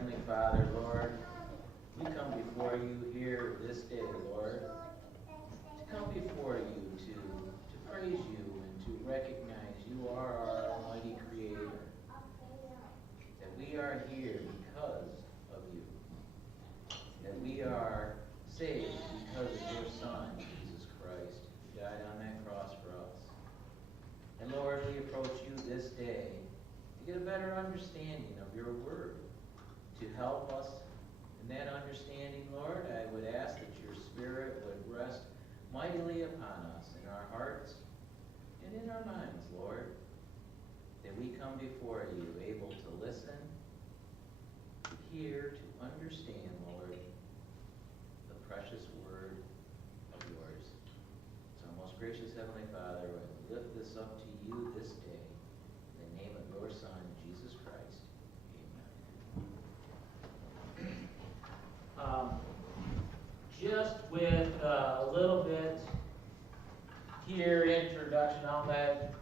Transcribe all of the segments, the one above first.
Heavenly Father, Lord, we come before you here this day, Lord, to come before you to praise you and to recognize you are our Almighty Creator, that we are here because of you, that we are saved because of your Son, Jesus Christ, who died on that cross for us. And Lord, we approach you this day to get a better understanding of your word, to help us in that understanding, Lord. I would ask that your Spirit would rest mightily upon us in our hearts and in our minds, Lord, that we come before you able to listen, to hear, to understand, Lord, the precious word of yours. So, most gracious Heavenly Father, I lift this up to you this day, in the name of your Son, Jesus Christ. Amen. Just with a little bit here introduction, I'll let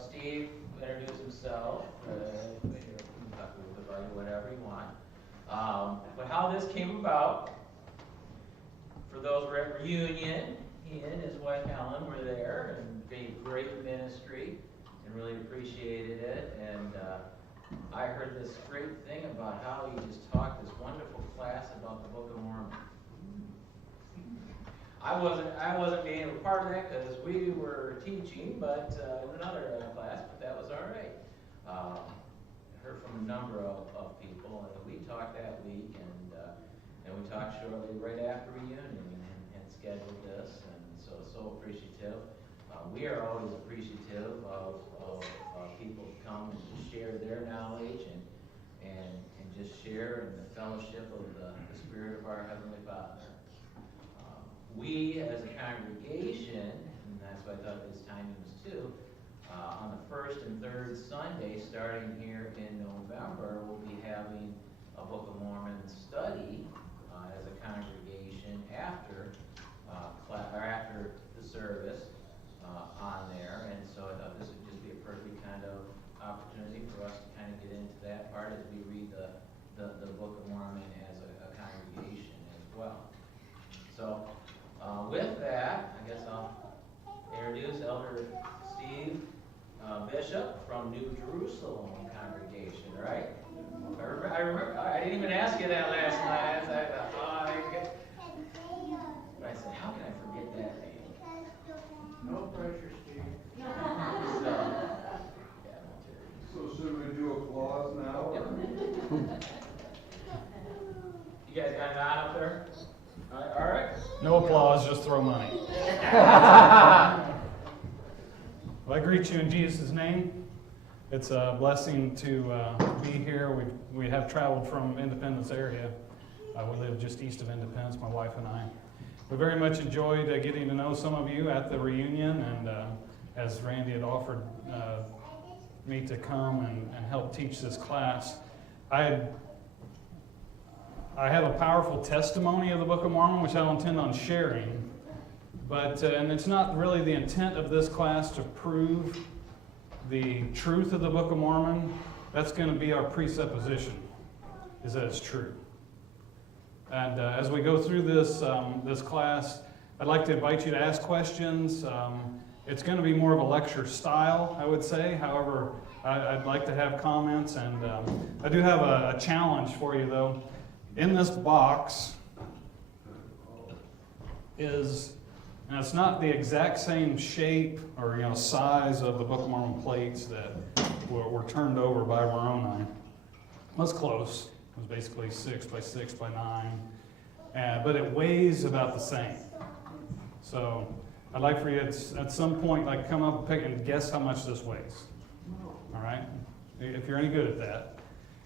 Steve introduce himself. You can talk a little bit about whatever you want. But how this came about, for those who were at reunion, he and his wife Helen were there and gave great ministry and really appreciated it. And I heard this great thing about how he just taught this wonderful class about the Book of Mormon. I wasn't being a part of that because we were teaching, but in another class, but that was all right. I heard from a number of people, and we talked that week, and we talked shortly right after reunion and scheduled this, and so appreciative. We are always appreciative of people who come and just share their knowledge and just share in the fellowship of the Spirit of our Heavenly Father. We, as a congregation, and that's why I thought this timing was too, on the first and third Sunday, starting here in November, we'll be having a Book of Mormon study as a congregation after the service on there, and so I thought this would just be a perfect kind of opportunity for us to kind of get into that part as we read the Book of Mormon as a congregation as well. So, with that, I guess I'll introduce Elder Steve Bishop from New Jerusalem congregation, right? I remember, I didn't even ask you that last night. I said, how can I forget that name? No pressure, Steve. So should we do applause now? Yep. You guys got it on up there? All right. No applause, just throw money. Well, I greet you in Jesus' name. It's a blessing to be here. We have traveled from Independence area. We live just east of Independence, my wife and I. We very much enjoyed getting to know some of you at the reunion, and as Randy had offered me to come and help teach this class, I have a powerful testimony of the Book of Mormon, which I don't intend on sharing. But, and it's not really the intent of this class to prove the truth of the Book of Mormon. That's going to be our presupposition, is that it's true. And as we go through this class, I'd like to invite you to ask questions. It's going to be more of a lecture style, I would say. However, I'd like to have comments, and I do have a challenge for you, though. In this box is, and it's not the exact same shape or size of the Book of Mormon plates that were turned over by Moroni. That's close. It was basically 6 by 6 by 9, but it weighs about the same. So I'd like for you at some point, come up and pick and guess how much this weighs. All right, if you're any good at that.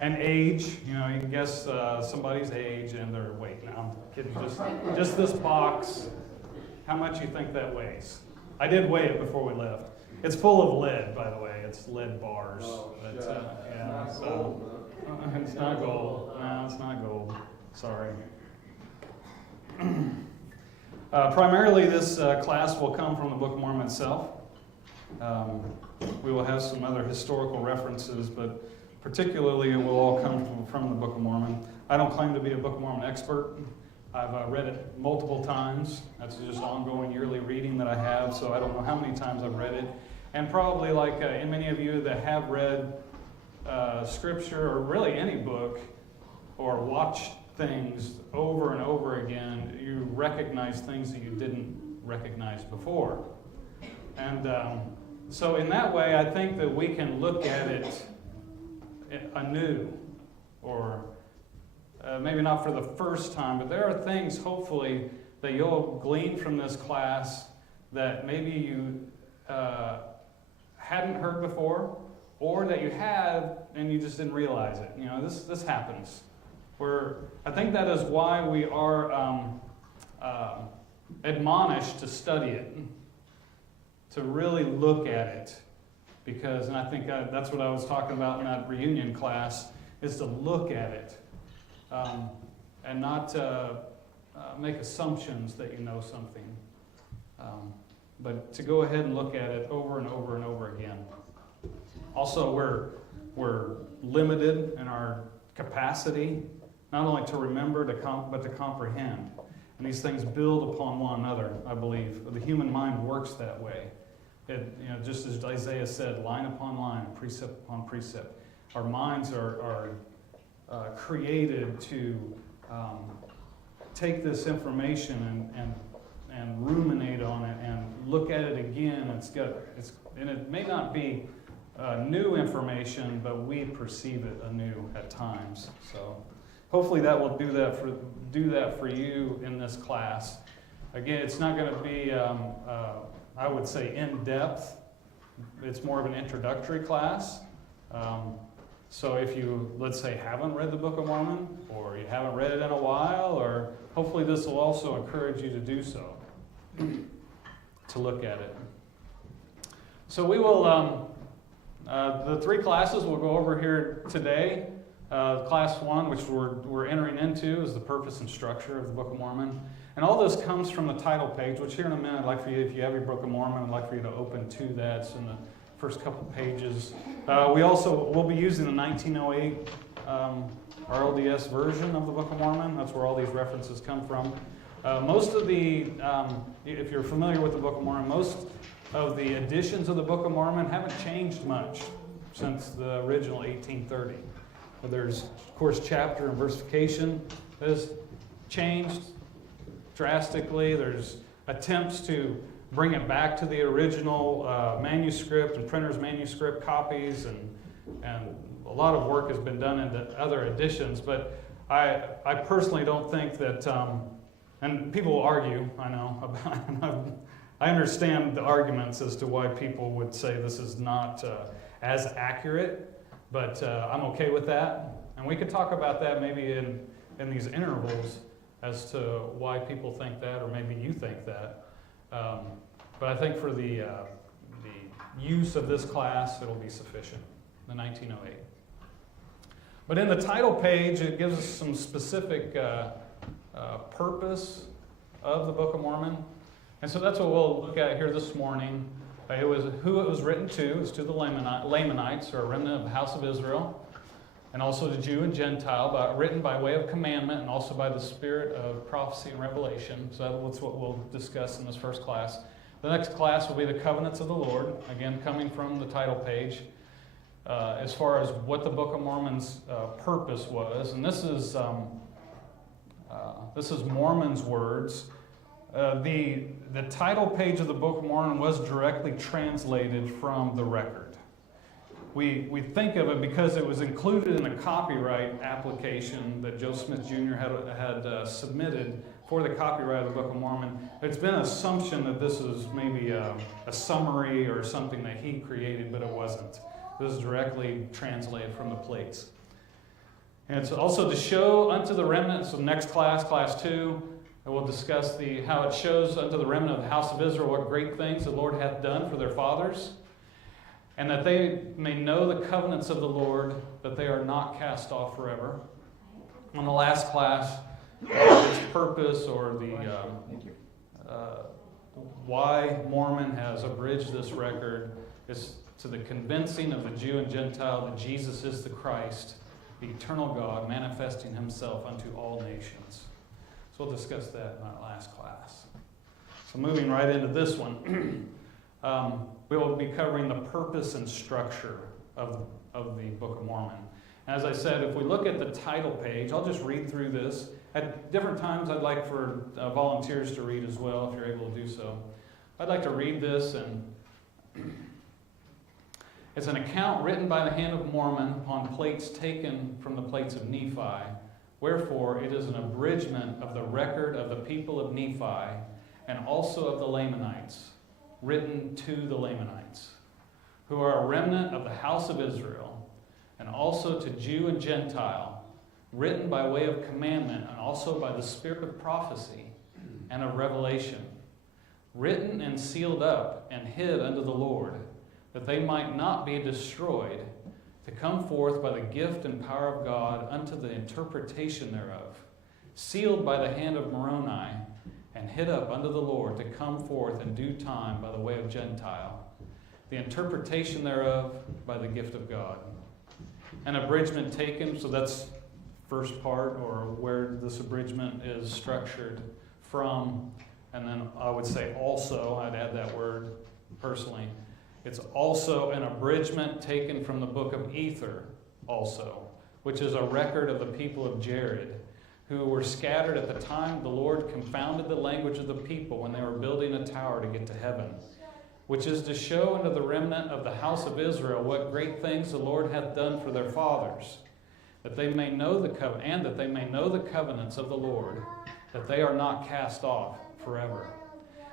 And age, you can guess somebody's age and their weight. Now, I'm kidding, just this box, how much you think that weighs? I did weigh it before we left. It's full of lead, by the way. It's lead bars. Oh, But, it's not so, gold, huh? it's not gold. No, it's not gold. Sorry. Primarily, this class will come from the Book of Mormon itself. We will have some other historical references, but particularly it will all come from the Book of Mormon. I don't claim to be a Book of Mormon expert. I've read it multiple times. That's just ongoing yearly reading that I have, so I don't know how many times I've read it. And probably like in many of you that have read Scripture, or really any book, or watched things over and over again, you recognize things that you didn't recognize before. And so in that way, I think that we can look at it anew, or maybe not for the first time, but there are things, hopefully, that you'll glean from this class that maybe you hadn't heard before, or that you had and you just didn't realize it. You know, this happens. I think that is why we are admonished to study it, to really look at it. Because, and I think that's what I was talking about in that reunion class, is to look at it. And not make assumptions that you know something, but to go ahead and look at it over and over and over again. Also, we're limited in our capacity, not only to remember, but to comprehend. And these things build upon one another, I believe. The human mind works that way. Just as Isaiah said, line upon line, precept upon precept. Our minds are created to take this information and ruminate on it and look at it again. And it may not be new information, but we perceive it anew at times. So hopefully that will do that for you in this class. Again, it's not going to be, I would say, in depth. It's more of an introductory class. So if you, let's say, haven't read the Book of Mormon, or you haven't read it in a while, or hopefully this will also encourage you to do so, to look at it. So we will, the three classes we'll go over here today. Class 1, which we're entering into, is the purpose and structure of the Book of Mormon. And all this comes from the title page, which here in a minute, I'd like for you, if you have your Book of Mormon, I'd like for you to open to that. It's in the first couple pages. We'll be using the 1908 RLDS version of the Book of Mormon. That's where all these references come from. Most of the, if you're familiar with the Book of Mormon, most of the editions of the Book of Mormon haven't changed much since the original 1830. There's, of course, chapter and versification that has changed drastically. There's attempts to bring it back to the original manuscript and printer's manuscript copies, and a lot of work has been done into other editions, but I personally don't think that, and people will argue, I know, about, I understand the arguments as to why people would say this is not as accurate, but I'm okay with that, and we could talk about that maybe in these intervals as to why people think that, or maybe you think that. But I think for the use of this class, it'll be sufficient, the 1908. But in the title page, it gives us some specific purpose of the Book of Mormon. And so that's what we'll look at here this morning. It was who it was written to. It's to the Lamanites, or a remnant of the house of Israel, and also to Jew and Gentile, but written by way of commandment and also by the spirit of prophecy and revelation. So that's what we'll discuss in this first class. The next class will be the covenants of the Lord, again coming from the title page, as far as what the Book of Mormon's purpose was. And this is Mormon's words. The title page of the Book of Mormon was directly translated from the record. We think of it because it was included in a copyright application that Joe Smith Jr. had submitted for the copyright of the Book of Mormon. It's been an assumption that this is maybe a summary or something that he created, but it wasn't. This is directly translated from the plates. And it's also to show unto the remnant, so next class, class 2, and we'll discuss how it shows unto the remnant of the house of Israel what great things the Lord hath done for their fathers, and that they may know the covenants of the Lord, that they are not cast off forever. On the last class, its purpose, or why Mormon has abridged this record, is to the convincing of the Jew and Gentile that Jesus is the Christ, the eternal God, manifesting himself unto all nations. So we'll discuss that in our last class. So moving right into this one, we will be covering the purpose and structure of the Book of Mormon. As I said, if we look at the title page, I'll just read through this. At different times, I'd like for volunteers to read as well, if you're able to do so. I'd like to read this, and it's an account written by the hand of Mormon upon plates taken from the plates of Nephi. Wherefore, it is an abridgment of the record of the people of Nephi, and also of the Lamanites, written to the Lamanites, who are a remnant of the house of Israel, and also to Jew and Gentile, written by way of commandment, and also by the spirit of prophecy and of revelation, written and sealed up and hid unto the Lord, that they might not be destroyed, to come forth by the gift and power of God unto the interpretation thereof, sealed by the hand of Moroni, and hid up unto the Lord, to come forth in due time by the way of Gentile, the interpretation thereof by the gift of God. An abridgment taken, so that's first part, or where this abridgment is structured from, and then I would say also, I'd add that word personally. It's also an abridgment taken from the book of Ether also, which is a record of the people of Jared, who were scattered at the time the Lord confounded the language of the people when they were building a tower to get to heaven, which is to show unto the remnant of the house of Israel what great things the Lord hath done for their fathers, that they may know the covenant, and that they may know the covenants of the Lord, that they are not cast off forever.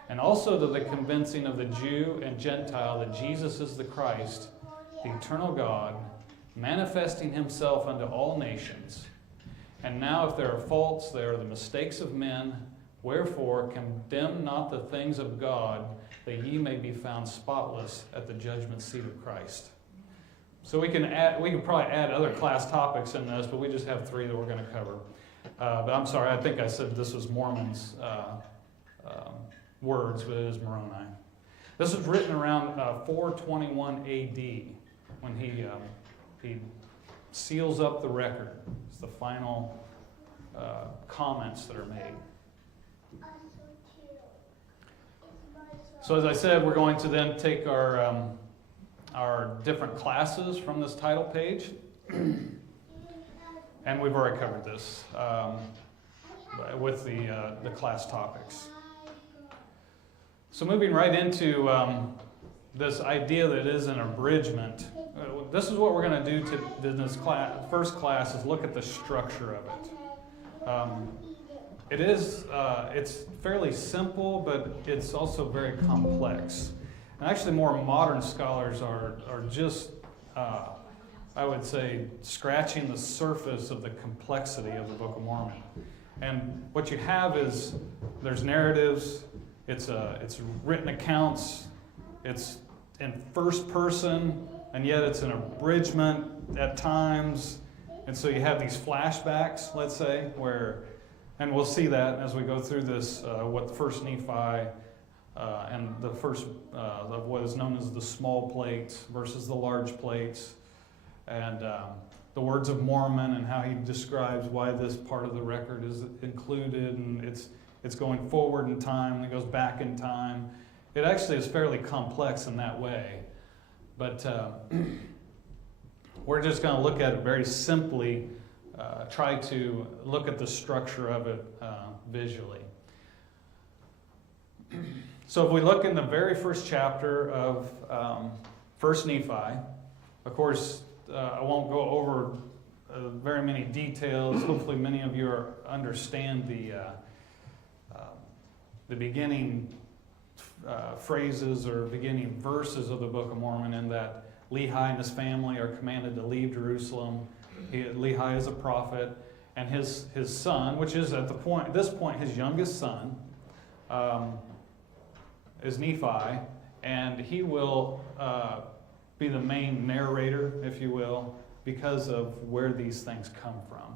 And also to the convincing of the Jew and Gentile that Jesus is the Christ, the eternal God, manifesting himself unto all nations. And now if there are faults, they are the mistakes of men. Wherefore condemn not the things of God, that ye may be found spotless at the judgment seat of Christ. So we can probably add other class topics in this, but we just have 3 that we're going to cover. But I'm sorry, I think I said this was Mormon's words, but it is Moroni. This was written around 421 A.D. when he seals up the record. It's the final comments that are made. So as I said, we're going to then take our different classes from this title page. And we've already covered this with the class topics. So moving right into this idea that it is an abridgment. This is what we're going to do in this first class, is look at the structure of it. It's fairly simple, but it's also very complex. And actually more modern scholars are just, I would say, scratching the surface of the complexity of the Book of Mormon. And what you have is, there's narratives, it's written accounts, it's in first person, and yet it's an abridgment at times. And so you have these flashbacks, let's say, and we'll see that as we go through this, what First Nephi and the first of what is known as the small plates versus the large plates, and the words of Mormon and how he describes why this part of the record is included, and it's going forward in time and it goes back in time. It actually is fairly complex in that way, but we're just going to look at it very simply, try to look at the structure of it visually. So if we look in the very first chapter of First Nephi, of course, I won't go over very many details. Hopefully many of you understand the beginning phrases or beginning verses of the Book of Mormon, in that Lehi and his family are commanded to leave Jerusalem. Lehi is a prophet, and his son, which is at this point his youngest son, is Nephi, and he will be the main narrator, if you will, because of where these things come from.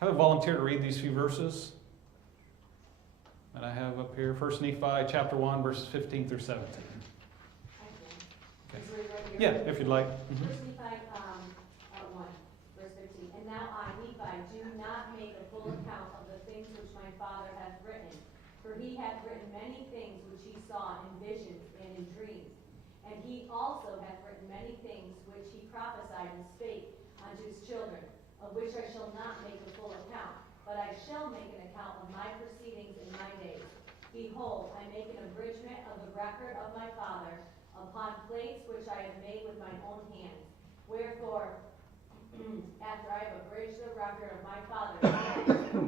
I have a volunteer to read these few verses that I have up here. 1 Nephi chapter 1, verses 15 through 17. Okay. Yeah, if you'd like. First Nephi 1, verse 15. And now I, Nephi, do not make a full account of the things which my father hath written. For he hath written many things which he saw in visions and in dreams. And he also hath written many things which he prophesied and spake unto his children, of which I shall not make a full account, but I shall make an account of my proceedings in my days. Behold, I make an abridgment of the record of my father upon plates which I have made with mine own hands. Wherefore, after I have abridged the record of my father,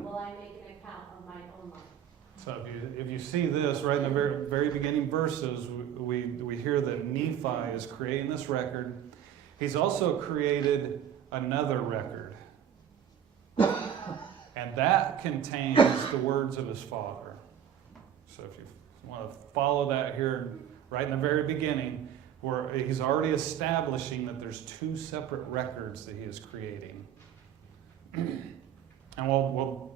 will I make an account of mine own life. So if you see this right in the very beginning verses, we hear that Nephi is creating this record. He's also created another record. And that contains the words of his father. So if you want to follow that here right in the very beginning, where he's already establishing that there's two separate records that he is creating. And we'll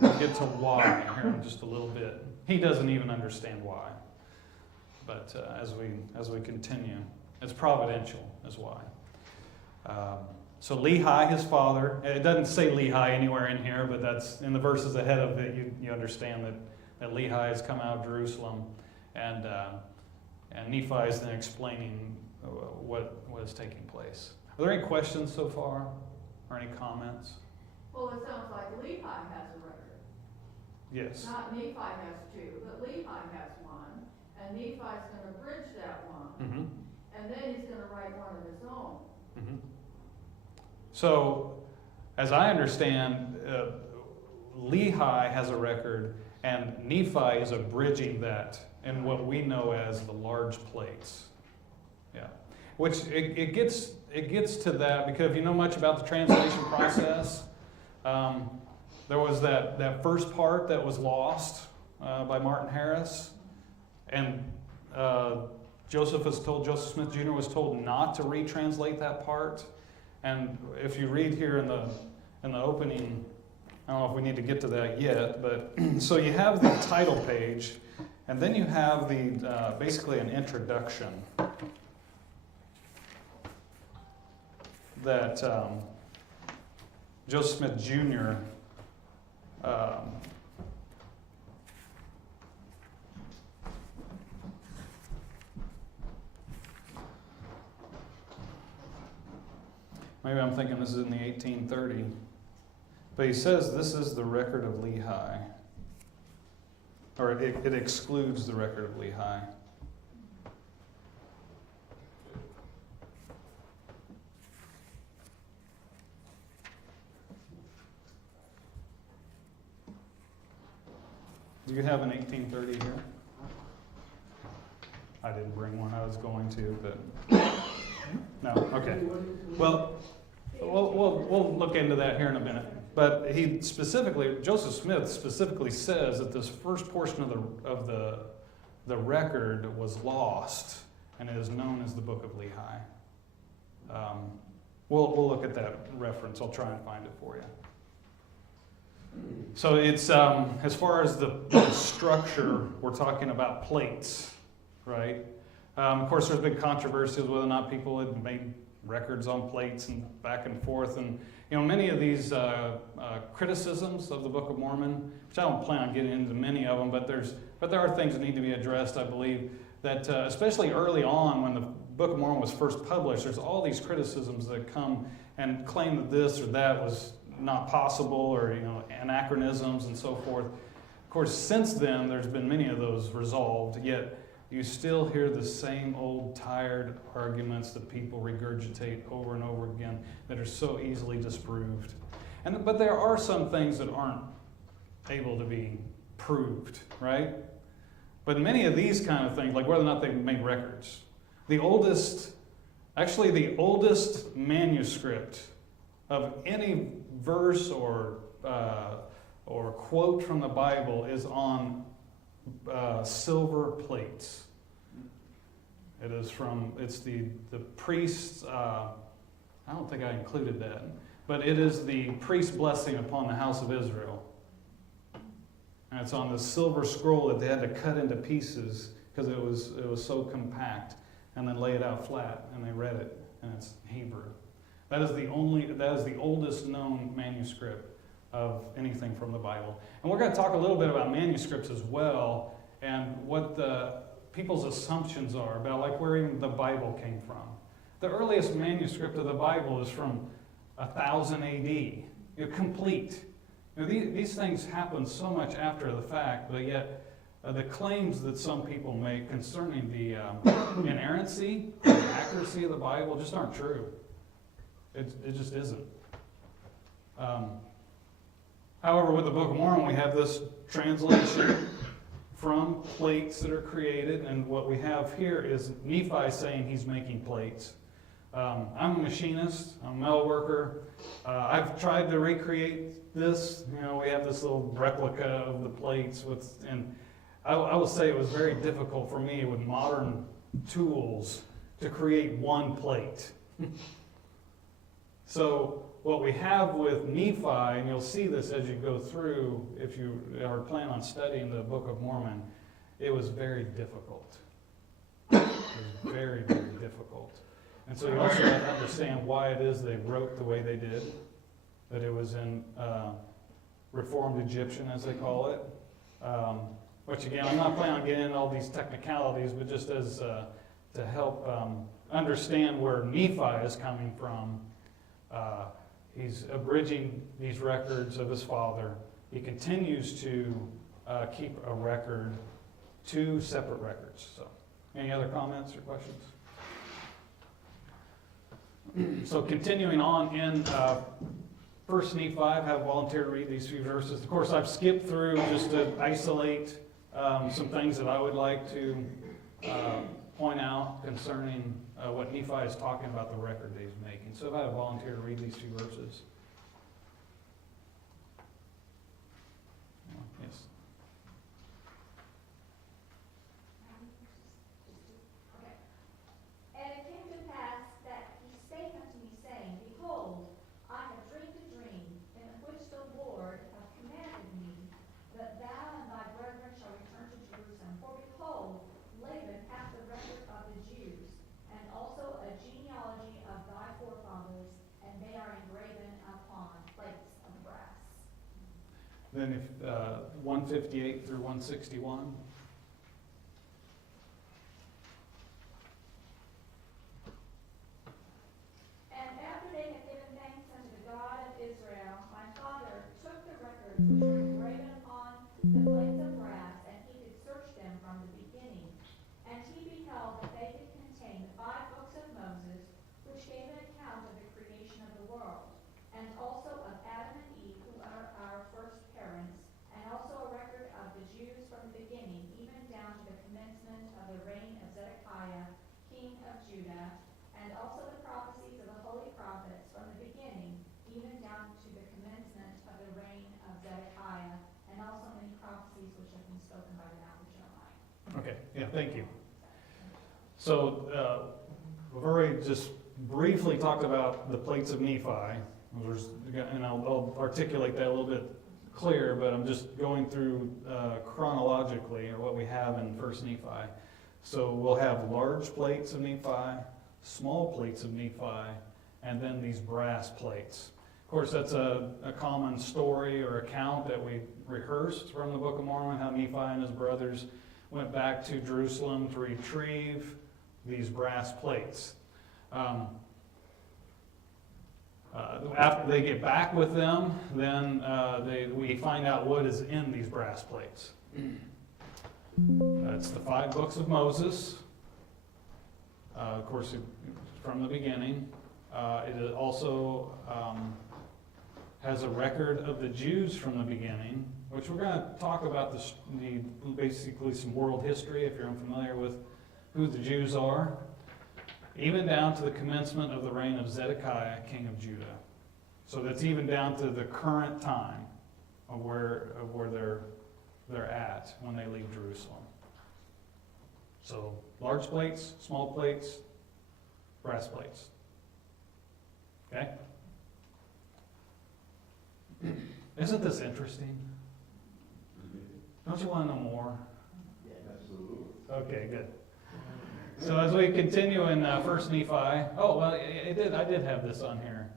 get to why here in just a little bit. He doesn't even understand why. But as we continue, it's providential is why. So Lehi, his father, it doesn't say Lehi anywhere in here, but that's in the verses ahead of it. You understand that Lehi has come out of Jerusalem, and Nephi is then explaining what is taking place. Are there any questions so far, or any comments? Well, it sounds like Lehi has a record. Yes. Not Nephi has two, but Lehi has one, and Nephi's going to bridge that one, Mm-hmm. and then he's going to write one of his own. Mm-hmm. So, as I understand, Lehi has a record, and Nephi is abridging that in what we know as the large plates. Yeah, which it gets to that because if you know much about the translation process, there was that first part that was lost by Martin Harris, and Joseph Smith Jr. was told not to retranslate that part. And if you read here in the opening, I don't know if we need to get to that yet, but so you have the title page, and then you have the basically an introduction that Joseph Smith Jr. Maybe I'm thinking this is in the 1830. But he says this is the record of Lehi. Or it excludes the record of Lehi. Do you have an 1830 here? I didn't bring one. I was going to, but no. Okay. Well, we'll look into that here in a minute. But Joseph Smith specifically says that this first portion of the record was lost, and it is known as the Book of Lehi. We'll look at that reference. I'll try and find it for you. So it's as far as the structure, we're talking about plates, right? Of course, there's been controversies whether or not people had made records on plates and back and forth, and many of these criticisms of the Book of Mormon, which I don't plan on getting into many of them, but there are things that need to be addressed. I believe that especially early on when the Book of Mormon was first published, there's all these criticisms that come and claim that this or that was not possible, or anachronisms and so forth. Of course, since then there's been many of those resolved, yet you still hear the same old tired arguments that people regurgitate over and over again that are so easily disproved. But there are some things that aren't able to be proved, right? But many of these kind of things, like whether or not they made records, the oldest manuscript of any verse or quote from the Bible is on silver plates. It's the priest's, I don't think I included that, but it is the priest's blessing upon the house of Israel. And it's on the silver scroll that they had to cut into pieces because it was so compact. and then lay it out flat, and they read it, and it's Hebrew. That is the oldest known manuscript of anything from the Bible. And we're going to talk a little bit about manuscripts as well, and what the people's assumptions are about, like, where even the Bible came from. The earliest manuscript of the Bible is from 1000 AD, complete. These things happen so much after the fact, but yet the claims that some people make concerning the inerrancy, the accuracy of the Bible just aren't true. It just isn't. However, with the Book of Mormon, we have this translation from plates that are created, and what we have here is Nephi saying he's making plates. I'm a machinist, I'm a metal worker. I've tried to recreate this. We have this little replica of the plates, and I will say it was very difficult for me with modern tools to create one plate. So what we have with Nephi, and you'll see this as you go through, if you are planning on studying the Book of Mormon, it was very difficult. It was very, very difficult. And so you also have to understand why it is they wrote the way they did, that it was in Reformed Egyptian, as they call it. Which again, I'm not planning on getting into all these technicalities, but just as to help understand where Nephi is coming from. He's abridging these records of his father. He continues to keep a record, 2 separate records. So, any other comments or questions? So continuing on in 1 Nephi, I have volunteered to read these few verses. Of course, I've skipped through just to isolate some things that I would like to point out concerning what Nephi is talking about, the record that he's making. So if I have a volunteer to read these few verses. Yes. Okay. And it came to pass that he spake unto me, saying, Behold, I have dreamed a dream, in which the Lord hath commanded me that thou and thy brethren shall return to Jerusalem. For behold, Laban hath the record of the Jews, and also a genealogy of thy forefathers, and they are engraven upon plates of brass. Then if 158 through 161. And after they had given thanks unto the God of Israel, my father took the records which were engraven upon the plates of brass, and he did search them from the beginning. And he beheld that they did contain the 5 books of Moses, which gave an account of the creation of the world, and also of Adam and Eve, who are our first parents, and also a record of the Jews from the beginning, even down to the commencement of the reign of Zedekiah, king of Judah, and also the prophecies of the holy prophets from the beginning, even down to the commencement of the reign of Zedekiah, and also many prophecies which have been spoken by the mouth of Jeremiah. Okay, yeah, thank you. So we've already just briefly talked about the plates of Nephi, and I'll articulate that a little bit clearer, but I'm just going through chronologically, or what we have in 1 Nephi. So we'll have large plates of Nephi, small plates of Nephi, and then these brass plates. Of course, that's a common story or account that we rehearsed from the Book of Mormon, how Nephi and his brothers went back to Jerusalem to retrieve these brass plates. After they get back with them, then we find out what is in these brass plates. It's the 5 books of Moses, of course, from the beginning. It also has a record of the Jews from the beginning, which we're going to talk about basically some world history, if you're unfamiliar with who the Jews are, even down to the commencement of the reign of Zedekiah, king of Judah. So that's even down to the current time of where they're at when they leave Jerusalem. So large plates, small plates, brass plates. Okay? Isn't this interesting? Don't you want to know more? Absolutely. Okay, good. So as we continue in First Nephi, oh, well, I did have this on here.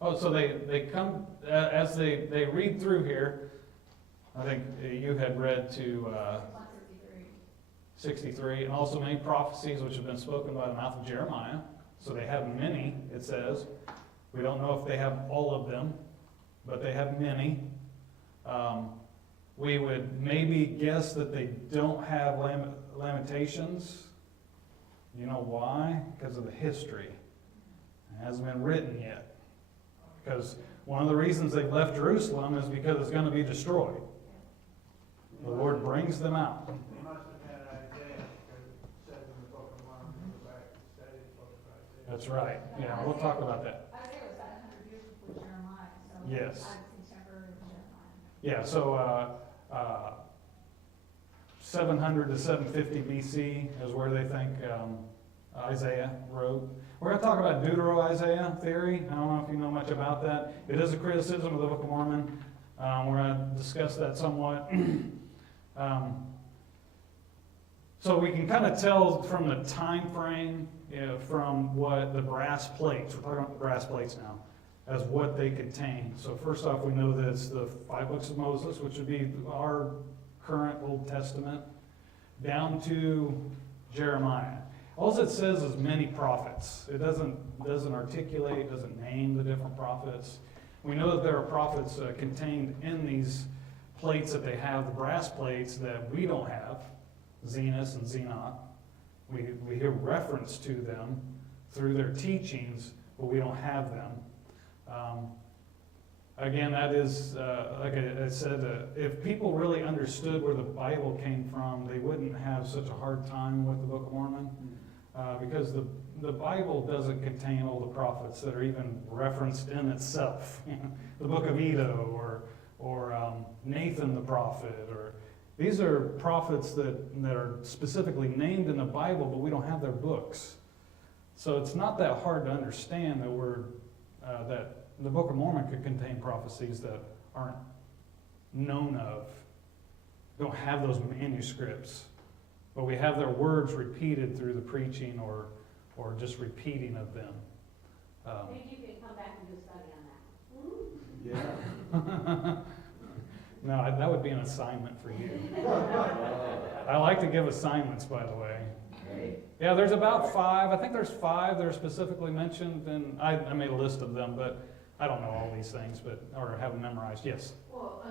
So they come, as they read through here, I think you had read to 63, and also many prophecies which have been spoken by the mouth of Jeremiah. So they have many, it says. We don't know if they have all of them, but they have many. We would maybe guess that they don't have Lamentations. You know why? Because of the history. It hasn't been written yet. Because one of the reasons they left Jerusalem is because it's going to be destroyed. The Lord brings them out. They must have had Isaiah, because it says in the Book of Mormon, go back and study the Book of Isaiah. That's right. Yeah, we'll talk about that. Isaiah was 700 years before Jeremiah, so. Yes. Contemporary with Jeremiah. Yeah, so 700 to 750 BC is where they think Isaiah wrote. We're going to talk about Deutero-Isaiah theory. I don't know if you know much about that. It is a criticism of the Book of Mormon. We're going to discuss that somewhat. So we can kind of tell from the time frame, from what the brass plates, we're talking about the brass plates now, as what they contain. So first off, we know that it's the 5 books of Moses, which would be our current Old Testament, down to Jeremiah. All it says is many prophets. It doesn't articulate, doesn't name the different prophets. We know that there are prophets contained in these plates that they have, the brass plates that we don't have, Zenos and Zenoch. We hear reference to them through their teachings, but we don't have them. Again, that is, like I said, if people really understood where the Bible came from, they wouldn't have such a hard time with the Book of Mormon, because the Bible doesn't contain all the prophets that are even referenced in itself. The Book of Iddo or Nathan the prophet, or these are prophets that are specifically named in the Bible, but we don't have their books. So it's not that hard to understand that that the Book of Mormon could contain prophecies that aren't known of, don't have those manuscripts, but we have their words repeated through the preaching or just repeating of them. Maybe you can come back and do a study on that. Yeah. No, that would be an assignment for you. I like to give assignments, by the way. Yeah, there's about 5. I think there's 5 that are specifically mentioned, and I made a list of them, but I don't know all these things, or have them memorized. Yes? Well,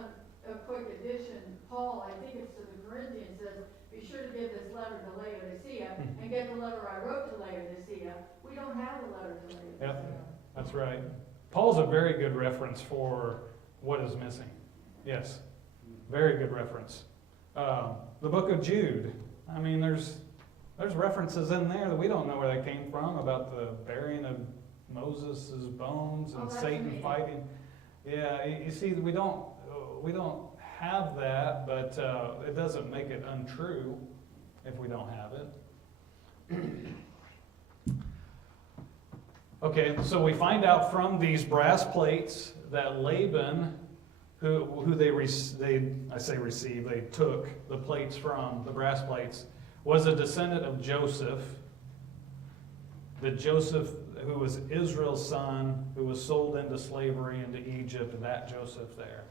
a quick addition, Paul, I think it's to the Corinthians, says, be sure to give this letter to Laodicea, and get the letter I wrote to Laodicea. We don't have a letter to Laodicea. Yep, that's right. Paul's a very good reference for what is missing. Yes, very good reference. The book of Jude, I mean, there's references in there that we don't know where they came from, about the burying of Moses' bones and Satan fighting. Yeah, you see, we don't have that, but it doesn't make it untrue if we don't have it. Okay, so we find out from these brass plates that Laban, who they took the plates from, the brass plates, was a descendant of Joseph. The Joseph who was Israel's son, who was sold into slavery into Egypt, that Joseph there.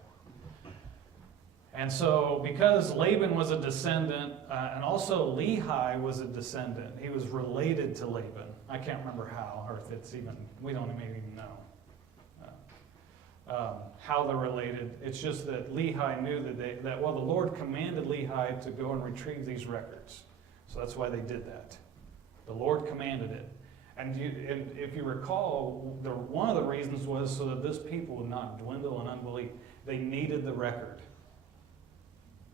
And so, because Laban was a descendant, and also Lehi was a descendant, he was related to Laban. I can't remember how, or if it's even, we don't even know how they're related. It's just that Lehi knew that the Lord commanded Lehi to go and retrieve these records. So that's why they did that. The Lord commanded it. And if you recall, one of the reasons was so that this people would not dwindle in unbelief. They needed the record.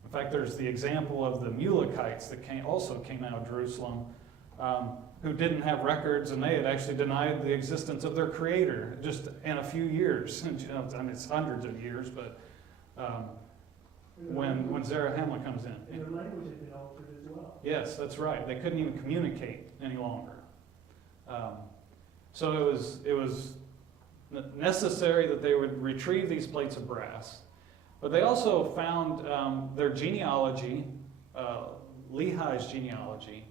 In fact, there's the example of the Mulekites that also came out of Jerusalem, who didn't have records, and they had actually denied the existence of their Creator just in a few years. I mean, it's hundreds of years, but when Zarahemla comes in. And their language had been altered as well. Yes, that's right. They couldn't even communicate any longer. So it was necessary that they would retrieve these plates of brass. But they also found their genealogy Lehi's genealogy.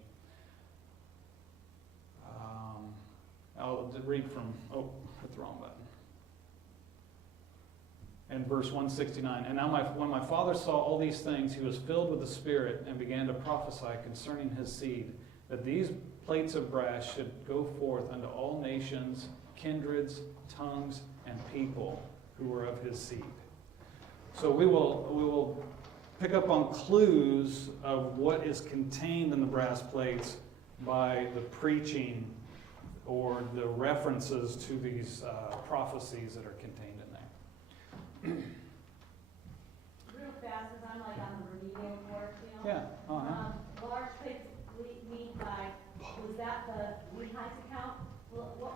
I'll read from, hit the wrong button. In verse 169, and now when my father saw all these things, he was filled with the Spirit and began to prophesy concerning his seed, that these plates of brass should go forth unto all nations, kindreds, tongues, and people who were of his seed. So we will pick up on clues of what is contained in the brass plates by the preaching or the references to these prophecies that are contained in there. Real fast, as I'm like on the remedial course, you know? Yeah. Uh-huh. Large pigs lead by, was that the Lehi's account? What was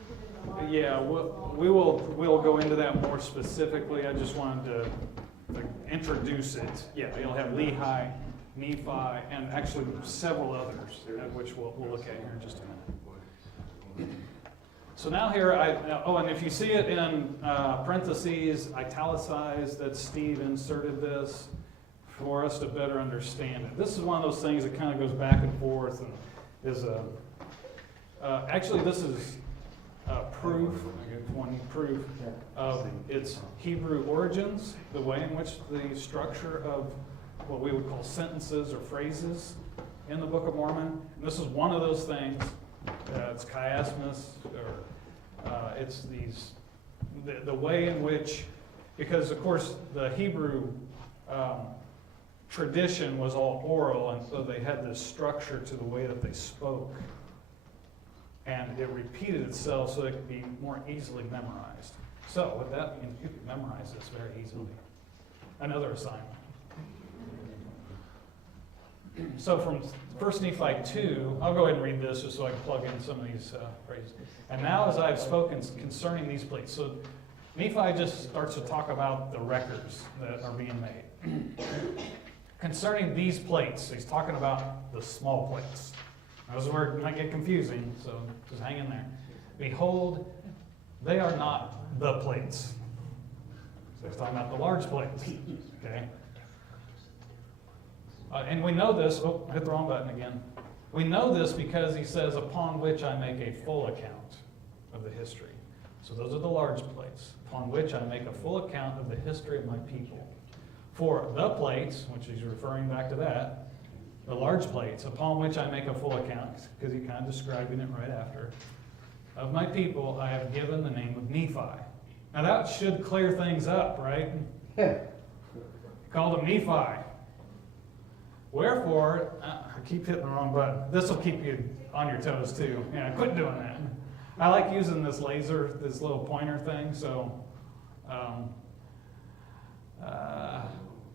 included in the large? Yeah, we'll go into that more specifically. I just wanted to introduce it. Yeah, you'll have Lehi, Nephi, and actually several others, which we'll look at here in just a minute. So now here, and if you see it in parentheses, italicized, that Steve inserted this for us to better understand it. This is one of those things that kind of goes back and forth and is actually this is proof of its Hebrew origins, the way in which the structure of what we would call sentences or phrases in the Book of Mormon. And this is one of those things. It's chiasmus, or it's the way in which, because of course the Hebrew tradition was all oral, and so they had this structure to the way that they spoke. And it repeated itself so it could be more easily memorized. So with that, you can memorize this very easily. Another assignment. So from 1 Nephi 2, I'll go ahead and read this just so I can plug in some of these phrases. And now as I have spoken concerning these plates. So Nephi just starts to talk about the records that are being made. Concerning these plates, he's talking about the small plates. Now, this is where it might get confusing, so just hang in there. Behold, they are not the plates. So he's talking about the large plates. Okay? And we know this, I hit the wrong button again. We know this because he says, upon which I make a full account of the history. So those are the large plates, upon which I make a full account of the history of my people. For the plates, which he's referring back to that, the large plates, upon which I make a full account, because he's kind of describing it right after, of my people I have given the name of Nephi. Now that should clear things up, right? Called him Nephi. Wherefore, I keep hitting the wrong button. This will keep you on your toes too. Yeah, quit doing that. I like using this laser, this little pointer thing, so,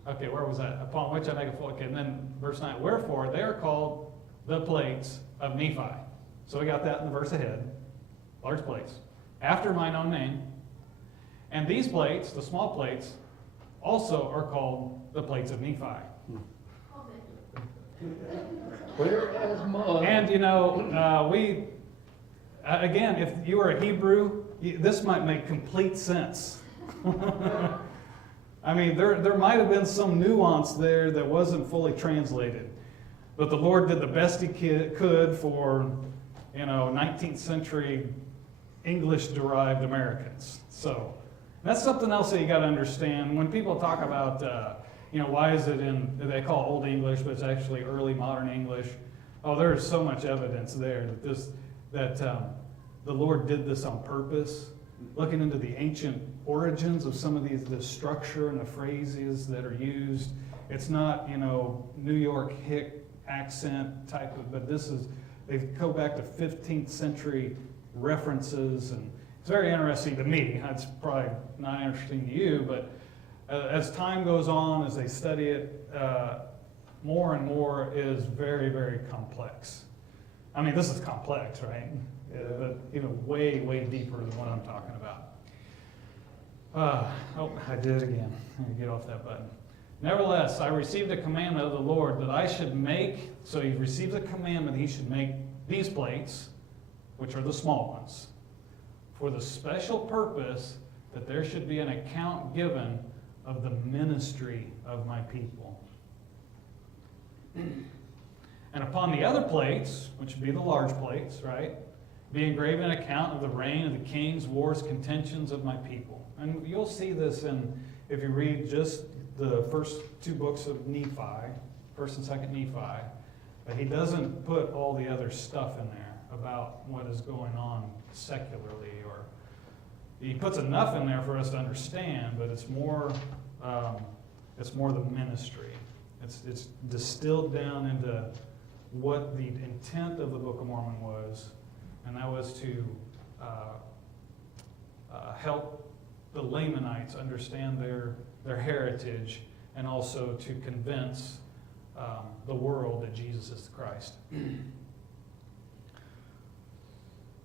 okay, where was that? Upon which I make a full, okay, and then verse 9, wherefore they are called the plates of Nephi. So we got that in the verse ahead, large plates, after mine own name. And these plates, the small plates, also are called the plates of Nephi. Whereas mine. And again, if you are a Hebrew, this might make complete sense. I mean, there might have been some nuance there that wasn't fully translated. But the Lord did the best he could for, 19th century English-derived Americans. So that's something else that you got to understand. When people talk about, why is it they call it Old English, but it's actually early modern English. Oh, there's so much evidence there that the Lord did this on purpose. Looking into the ancient origins of some of the structure and the phrases that are used. It's not, New York hick accent type of, but they go back to 15th century references, and it's very interesting to me. It's probably not interesting to you, but as time goes on, as they study it, more and more is very, very complex. I mean, this is complex, right? But way, way deeper than what I'm talking about. I did it again. Let me get off that button. Nevertheless, I received a commandment of the Lord that I should make, so he receives a commandment he should make these plates, which are the small ones, for the special purpose that there should be an account given of the ministry of my people. And upon the other plates, which would be the large plates, right, be engraven an account of the reign of the kings, wars, contentions of my people. And you'll see this if you read just the first two books of Nephi, 1st and 2nd Nephi, but he doesn't put all the other stuff in there about what is going on secularly, or he puts enough in there for us to understand, but it's more the ministry. It's distilled down into what the intent of the Book of Mormon was, and that was to help the Lamanites understand their heritage, and also to convince the world that Jesus is the Christ.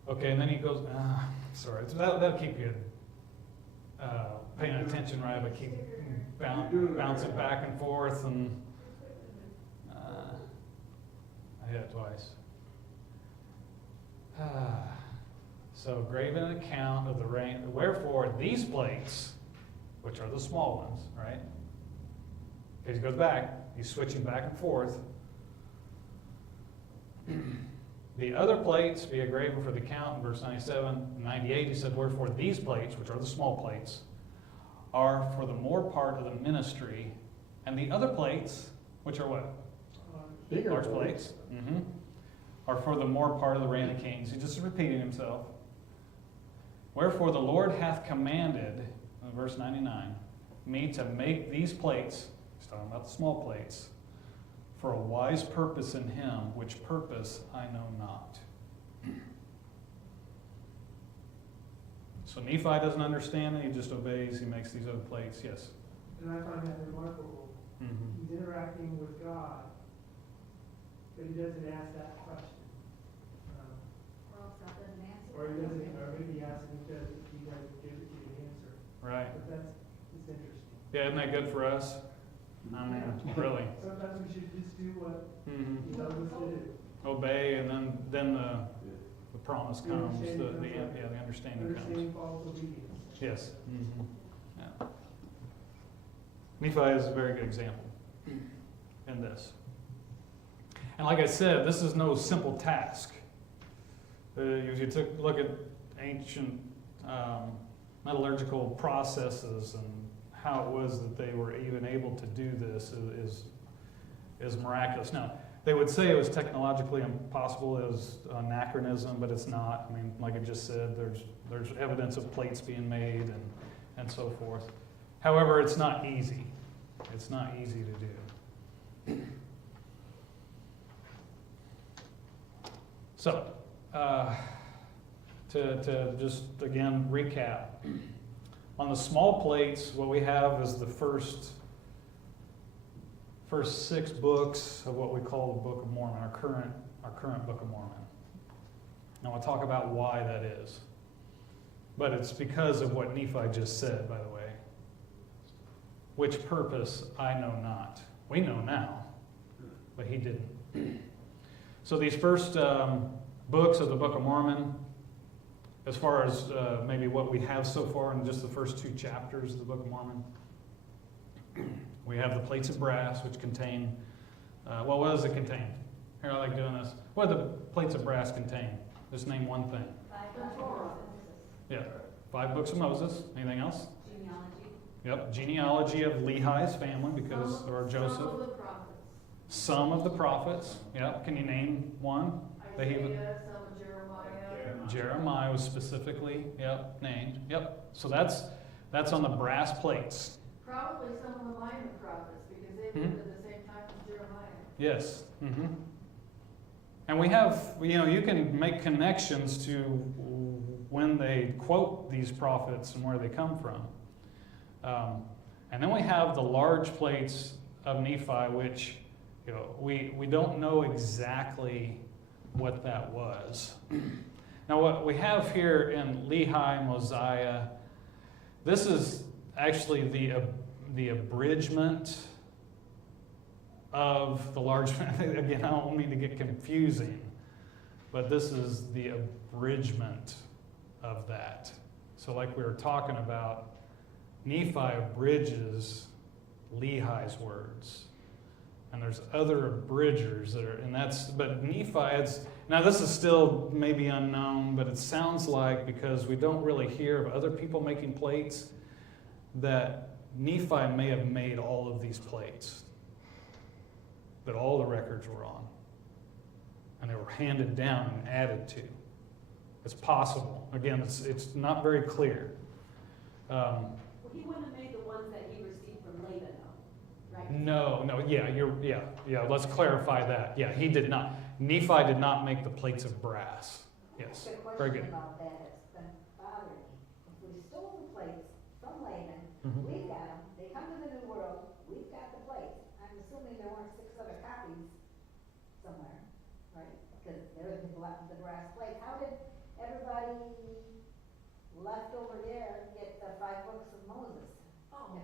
Okay, and then he goes, sorry, that'll keep you paying attention, right? But keep bouncing back and forth, and I hit it twice. So, graven an account of the reign, wherefore these plates, which are the small ones, right? He goes back, he's switching back and forth. The other plates be engraven for the count in verse 97, 98, he said, wherefore these plates, which are the small plates, are for the more part of the ministry, and the other plates, which are what? Bigger Large plates. Are for the more part of the reign of kings. He's just repeating himself. Wherefore the Lord hath commanded, in verse 99, me to make these plates, he's talking about the small plates, for a wise purpose in him, which purpose I know not. So Nephi doesn't understand it, he just obeys, he makes these other plates, yes. And I find that remarkable. He's interacting with God, but he doesn't ask that question. Or he doesn't, or maybe he asks it because he doesn't give it to you an answer. Right. But it's interesting. Yeah, isn't that good for us? I mean, really. Sometimes we should just do what he tells us to do. Obey, and then the promise comes, the understanding comes. Understanding follows obedience. Yes. Yeah. Nephi is a very good example in this. And like I said, this is no simple task. If you look at ancient metallurgical processes and how it was that they were even able to do this is miraculous. Now, they would say it was technologically impossible, it was anachronism, but it's not. I mean, like I just said, there's evidence of plates being made and so forth. However, it's not easy. It's not easy to do. So, to just again recap, on the small plates, what we have is the first 6 books of what we call the Book of Mormon, our current Book of Mormon. And we'll talk about why that is. But it's because of what Nephi just said, by the way. Which purpose I know not. We know now, but he didn't. So these first books of the Book of Mormon, as far as maybe what we have so far in just the first 2 chapters of the Book of Mormon, we have the plates of brass, which contain, what does it contain? Here, I like doing this. What do the plates of brass contain? Just name one thing. 5 books. Yeah, 5 books of Moses. Anything else? Genealogy. Yep, genealogy of Lehi's family, because, or Joseph. Some of the prophets. Some of the prophets. Yep, can you name one? Isaiah, some of Jeremiah. Jeremiah was specifically, named. Yep, so that's on the brass plates. Probably some of the minor prophets, because they lived at the same time as Jeremiah. Yes. And we have, you can make connections to when they quote these prophets and where they come from. And then we have the large plates of Nephi, which we don't know exactly what that was. Now what we have here in Lehi, Mosiah, this is actually the abridgment of the large, again, I don't mean to get confusing, but this is the abridgment of that. So like we were talking about, Nephi abridges Lehi's words. And there's other abridgers that are, and that's, but Nephi, now this is still maybe unknown, but it sounds like, because we don't really hear of other people making plates, that Nephi may have made all of these plates that all the records were on. And they were handed down and added to. It's possible. Again, it's not very clear. Well, he wouldn't have made the ones that he received from Laban, though, right? No, let's clarify that. Yeah, he did not. Nephi did not make the plates of brass. Yes, very good. The question about that has been bothering me. If we stole the plates from Laban, Mhm. we've got them, they come to the New World, we've got the plates. I'm assuming there weren't 6 other copies somewhere, right? Because there's the brass plate. How did everybody left over there get the 5 books of Moses? Oh.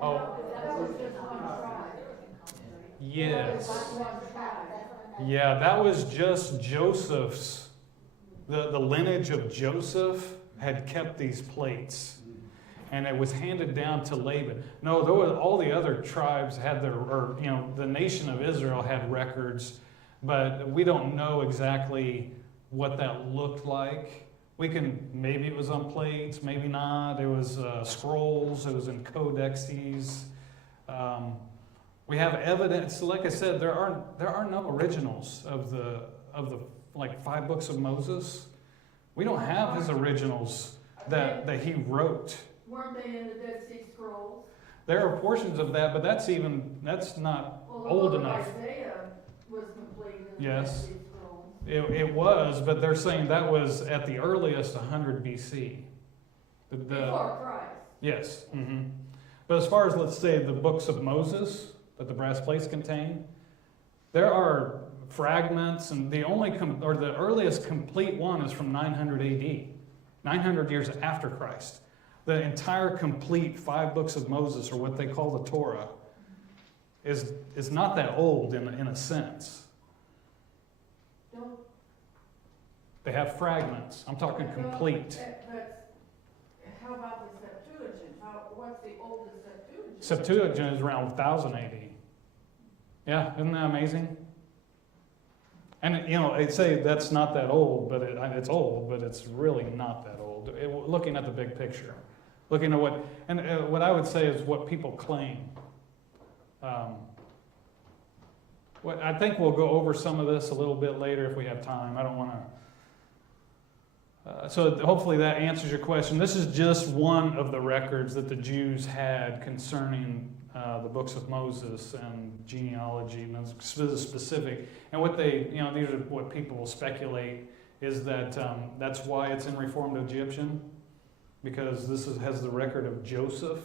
Oh. That was just one tribe. Yes. That's what I'm- Yeah, that was just Joseph's, the lineage of Joseph had kept these plates. And it was handed down to Laban. No, all the other tribes had the nation of Israel had records, but we don't know exactly what that looked like. Maybe it was on plates, maybe not. It was scrolls, it was in codexes. We have evidence, like I said, there are no originals of the like 5 books of Moses. We don't have his originals that he wrote. Weren't they in the Dead Sea Scrolls? There are portions of that, but that's not Well, the old book of enough. Isaiah was complete in the Yes. Dead Sea Scrolls. It was, but they're saying that was at the earliest 100 BC. Before Christ. Yes. Mm-hmm. But as far as, let's say, the books of Moses that the brass plates contain, there are fragments, and the earliest complete one is from 900 AD, 900 years after Christ. The entire complete 5 books of Moses, or what they call the Torah, is not that old in a sense. Don't. They have fragments. I'm talking complete. But how about the Septuagint? What's the oldest Septuagint? Septuagint is around 1000 AD. Yeah, isn't that amazing? And they say that's not that old, but it's old, but it's really not that old. Looking at the big picture, looking at what I would say is what people claim. I think we'll go over some of this a little bit later if we have time. I don't want to. So hopefully that answers your question. This is just one of the records that the Jews had concerning the books of Moses and genealogy, and it's specific. And what these are what people will speculate is that that's why it's in Reformed Egyptian, because this has the record of Joseph.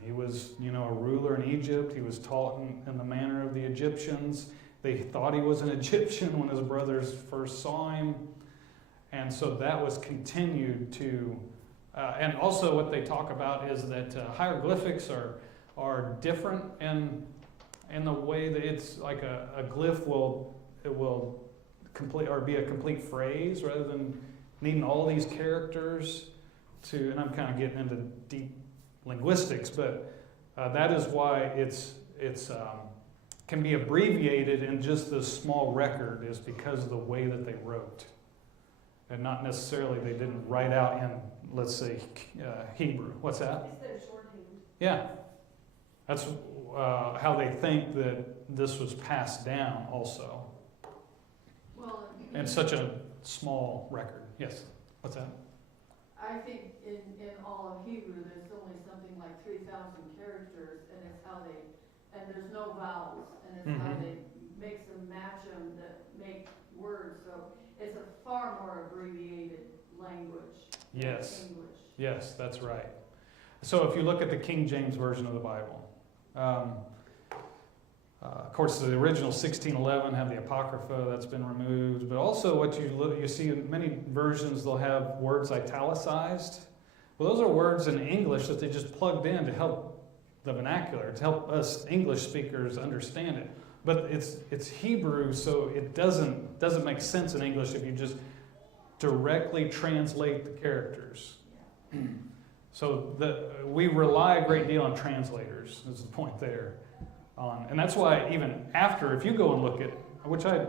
He was, a ruler in Egypt. He was taught in the manner of the Egyptians. They thought he was an Egyptian when his brothers first saw him. And so that was continued to, and also what they talk about is that hieroglyphics are different in the way that it's like a glyph will complete or be a complete phrase rather than needing all these characters to, and I'm kind of getting into deep linguistics, but that is why it's can be abbreviated in just this small record is because of the way that they wrote. And not necessarily they didn't write out in, let's say, Hebrew. What's that? It's their shorthand. Yeah. That's how they think that this was passed down also. Well, And such a small record. Yes. What's that? I think in all of Hebrew, there's only something like 3,000 characters, and it's how and there's no vowels, and it's how Mhm. they mix and match them that make words, so it's a far more abbreviated language than Yes. English. Yes, that's right. So if you look at the King James Version of the Bible, of course the original 1611 have the Apocrypha that's been removed, but also what you see in many versions, they'll have words italicized. Well, those are words in English that they just plugged in to help the vernacular, to help us English speakers understand it. But it's Hebrew, so it doesn't make sense in English if you just directly translate the characters. Yeah. So we rely a great deal on translators, is the point there. on, and that's why even after, if you go and look at, which I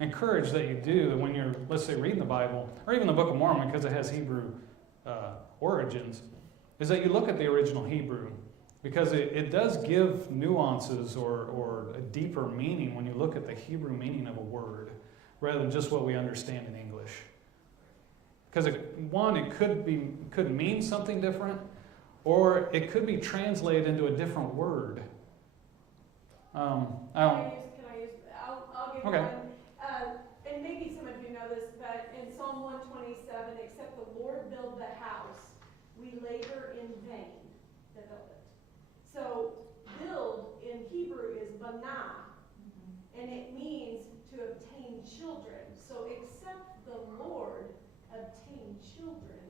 encourage that you do, that when you're, let's say, reading the Bible, or even the Book of Mormon, because it has Hebrew origins, is that you look at the original Hebrew, because it does give nuances or a deeper meaning when you look at the Hebrew meaning of a word, rather than just what we understand in English. Because it could mean something different, or it could be translated into a different word. Can I use, I'll give you Okay. one. And maybe some of you know this, but in Psalm 127, except the Lord build the house, we labor in vain that build it. So build in Hebrew is banah, and it means to obtain children. So except the Lord obtain children,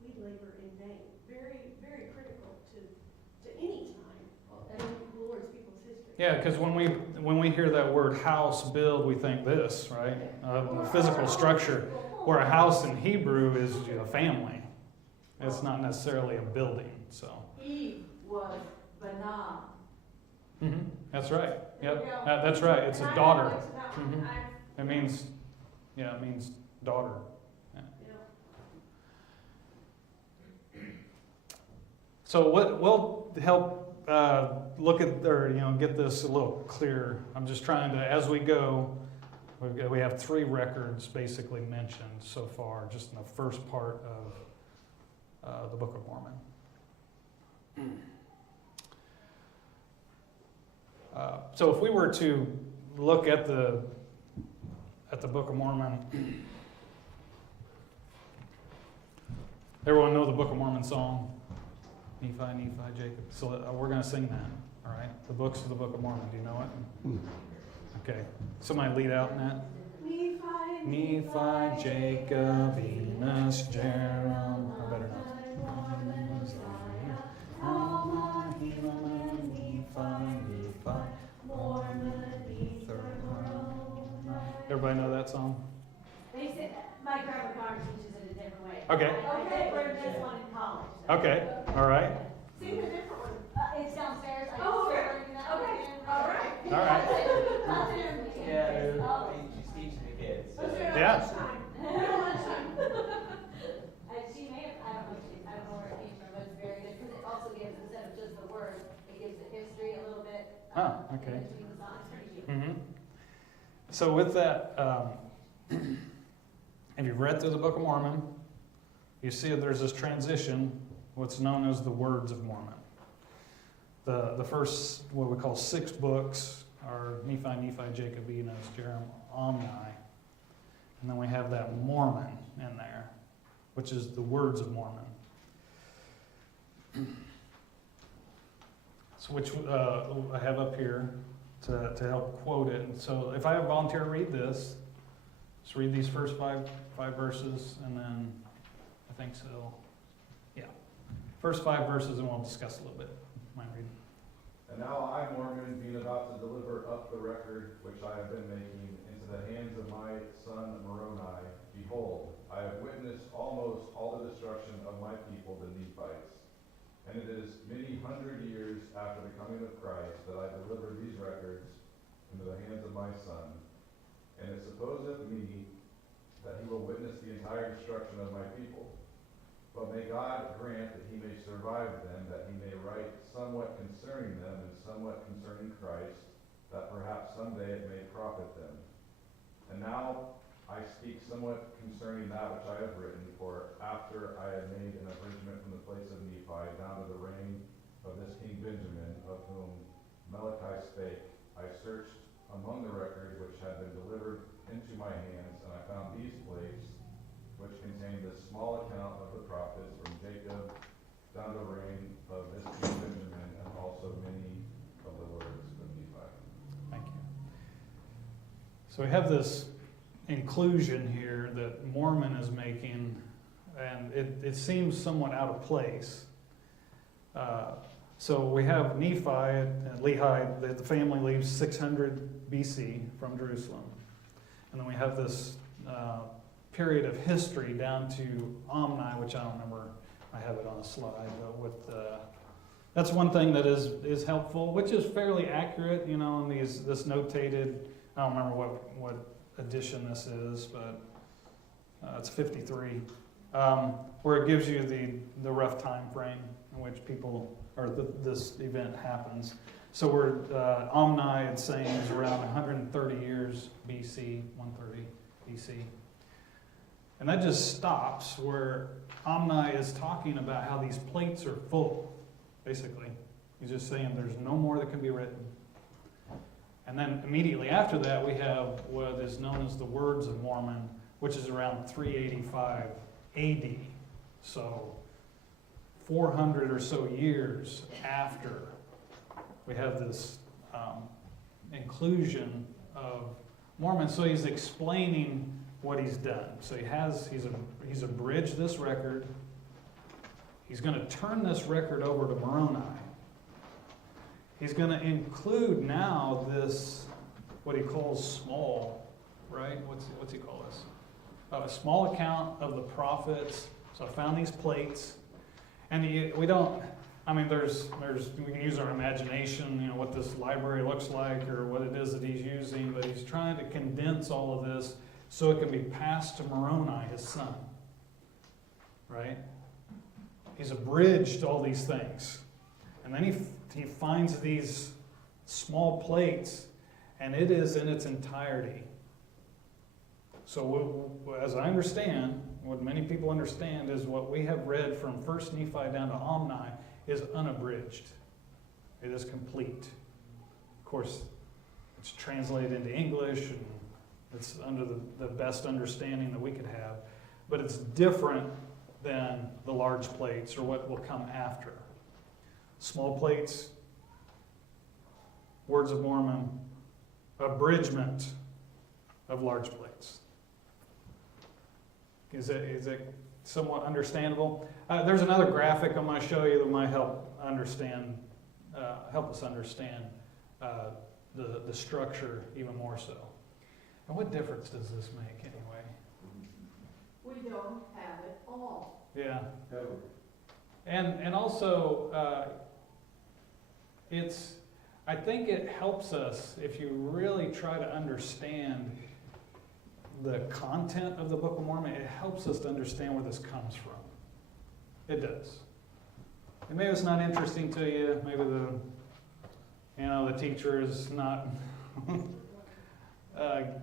we labor in vain. Very, very critical to any time in the Lord's people's history. Yeah, because when we hear that word house, build, we think this, right? Physical structure. Where a house in Hebrew is a family. It's not necessarily a building. So. Eve was banah. Mm-hmm. That's right. There Yep. we go. That's right. It's And a I daughter. went to that one. Mhm. It means daughter. So what will help look at, or get this a little clearer. I'm just trying to, as we go, we have 3 records basically mentioned so far, just in the first part of the Book of Mormon. So if we were to look at the Book of Mormon, everyone know the Book of Mormon song? Nephi, Jacob. So we're going to sing that, all right? The books of the Book of Mormon. Do you know it? Okay. Somebody lead out in that. Nephi, Jacob, Enos, Jerem. I better not. Everybody know that song? They said, my grandma Carmen teaches it a different way. Okay. I did learn this one in college. Okay. All right. Sing the different one. It's downstairs. I Oh, just okay. learned that Okay. again. All right. All right. Yeah, she's teaching the kids. Let's do it at Yeah. lunchtime. Do it at lunchtime. She may have, I don't know where it came from, but it's very good, because it also gives, instead of just the words, it gives the history a little bit. Oh, okay. In between the songs, pretty cute. Mm-hmm. So with that, if you've read through the Book of Mormon, you see that there's this transition, what's known as the Words of Mormon. The first, what we call 6 books, are Nephi, Jacob, Enos, Jerem, Omni. And then we have that Mormon in there, which is the Words of Mormon. So which I have up here to help quote it. And so if I have a volunteer to read this, just read these first five verses, and then I think so. Yeah. First 5 verses, and we'll discuss a little bit. Mind reading. And now I, Mormon, being about to deliver up the record which I have been making into the hands of my son Moroni, behold, I have witnessed almost all the destruction of my people, the Nephites. And it is many hundred years after the coming of Christ that I deliver these records into the hands of my son. And it supposeth me that he will witness the entire destruction of my people. But may God grant that he may survive them, that he may write somewhat concerning them and somewhat concerning Christ, that perhaps someday it may profit them. And now I speak somewhat concerning that which I have written, for after I had made an abridgment from the place of Nephi down to the reign of this King Benjamin, of whom Malachi spake, I searched among the record which had been delivered into my hands, and I found these plates, which contain this small account of the prophets from Jacob down the reign of this King Benjamin, and also many of the words of Nephi. Thank you. So we have this inclusion here that Mormon is making, and it seems somewhat out of place. So we have Nephi and Lehi, the family leaves 600 BC from Jerusalem. And then we have this period of history down to Omni, which I don't remember, I have it on a slide, but with That's one thing that is helpful, which is fairly accurate, you know, in this notated, I don't remember what edition this is, but it's 53, where it gives you the rough time frame in which this event happens. So Omni, it's saying, is around 130 years BC, 130 BC. And that just stops where Omni is talking about how these plates are full, basically. He's just saying there's no more that can be written. And then immediately after that, we have what is known as the Words of Mormon, which is around 385 AD. So 400 or so years after, we have this inclusion of Mormon. So he's explaining what he's done. So he's abridged this record. He's going to turn this record over to Moroni. He's going to include now this, what he calls small, right? What's he call this? A small account of the prophets. So I found these plates. And we can use our imagination, you know, what this library looks like or what it is that he's using, but he's trying to condense all of this so it can be passed to Moroni, his son. Right? He's abridged all these things. And then he finds these small plates, and it is in its entirety. So as I understand, what many people understand is what we have read from 1 Nephi down to Omni is unabridged. It is complete. Of course, it's translated into English, and it's under the best understanding that we could have. But it's different than the large plates or what will come after. Small plates, Words of Mormon, abridgment of large plates. Is it somewhat understandable? There's another graphic I'm going to show you that might help us understand the structure even more so. And what difference does this make anyway? We don't have it all. Yeah. And also, I think it helps us if you really try to understand the content of the Book of Mormon. It helps us to understand where this comes from. It does. And maybe it's not interesting to you. Maybe the teacher is not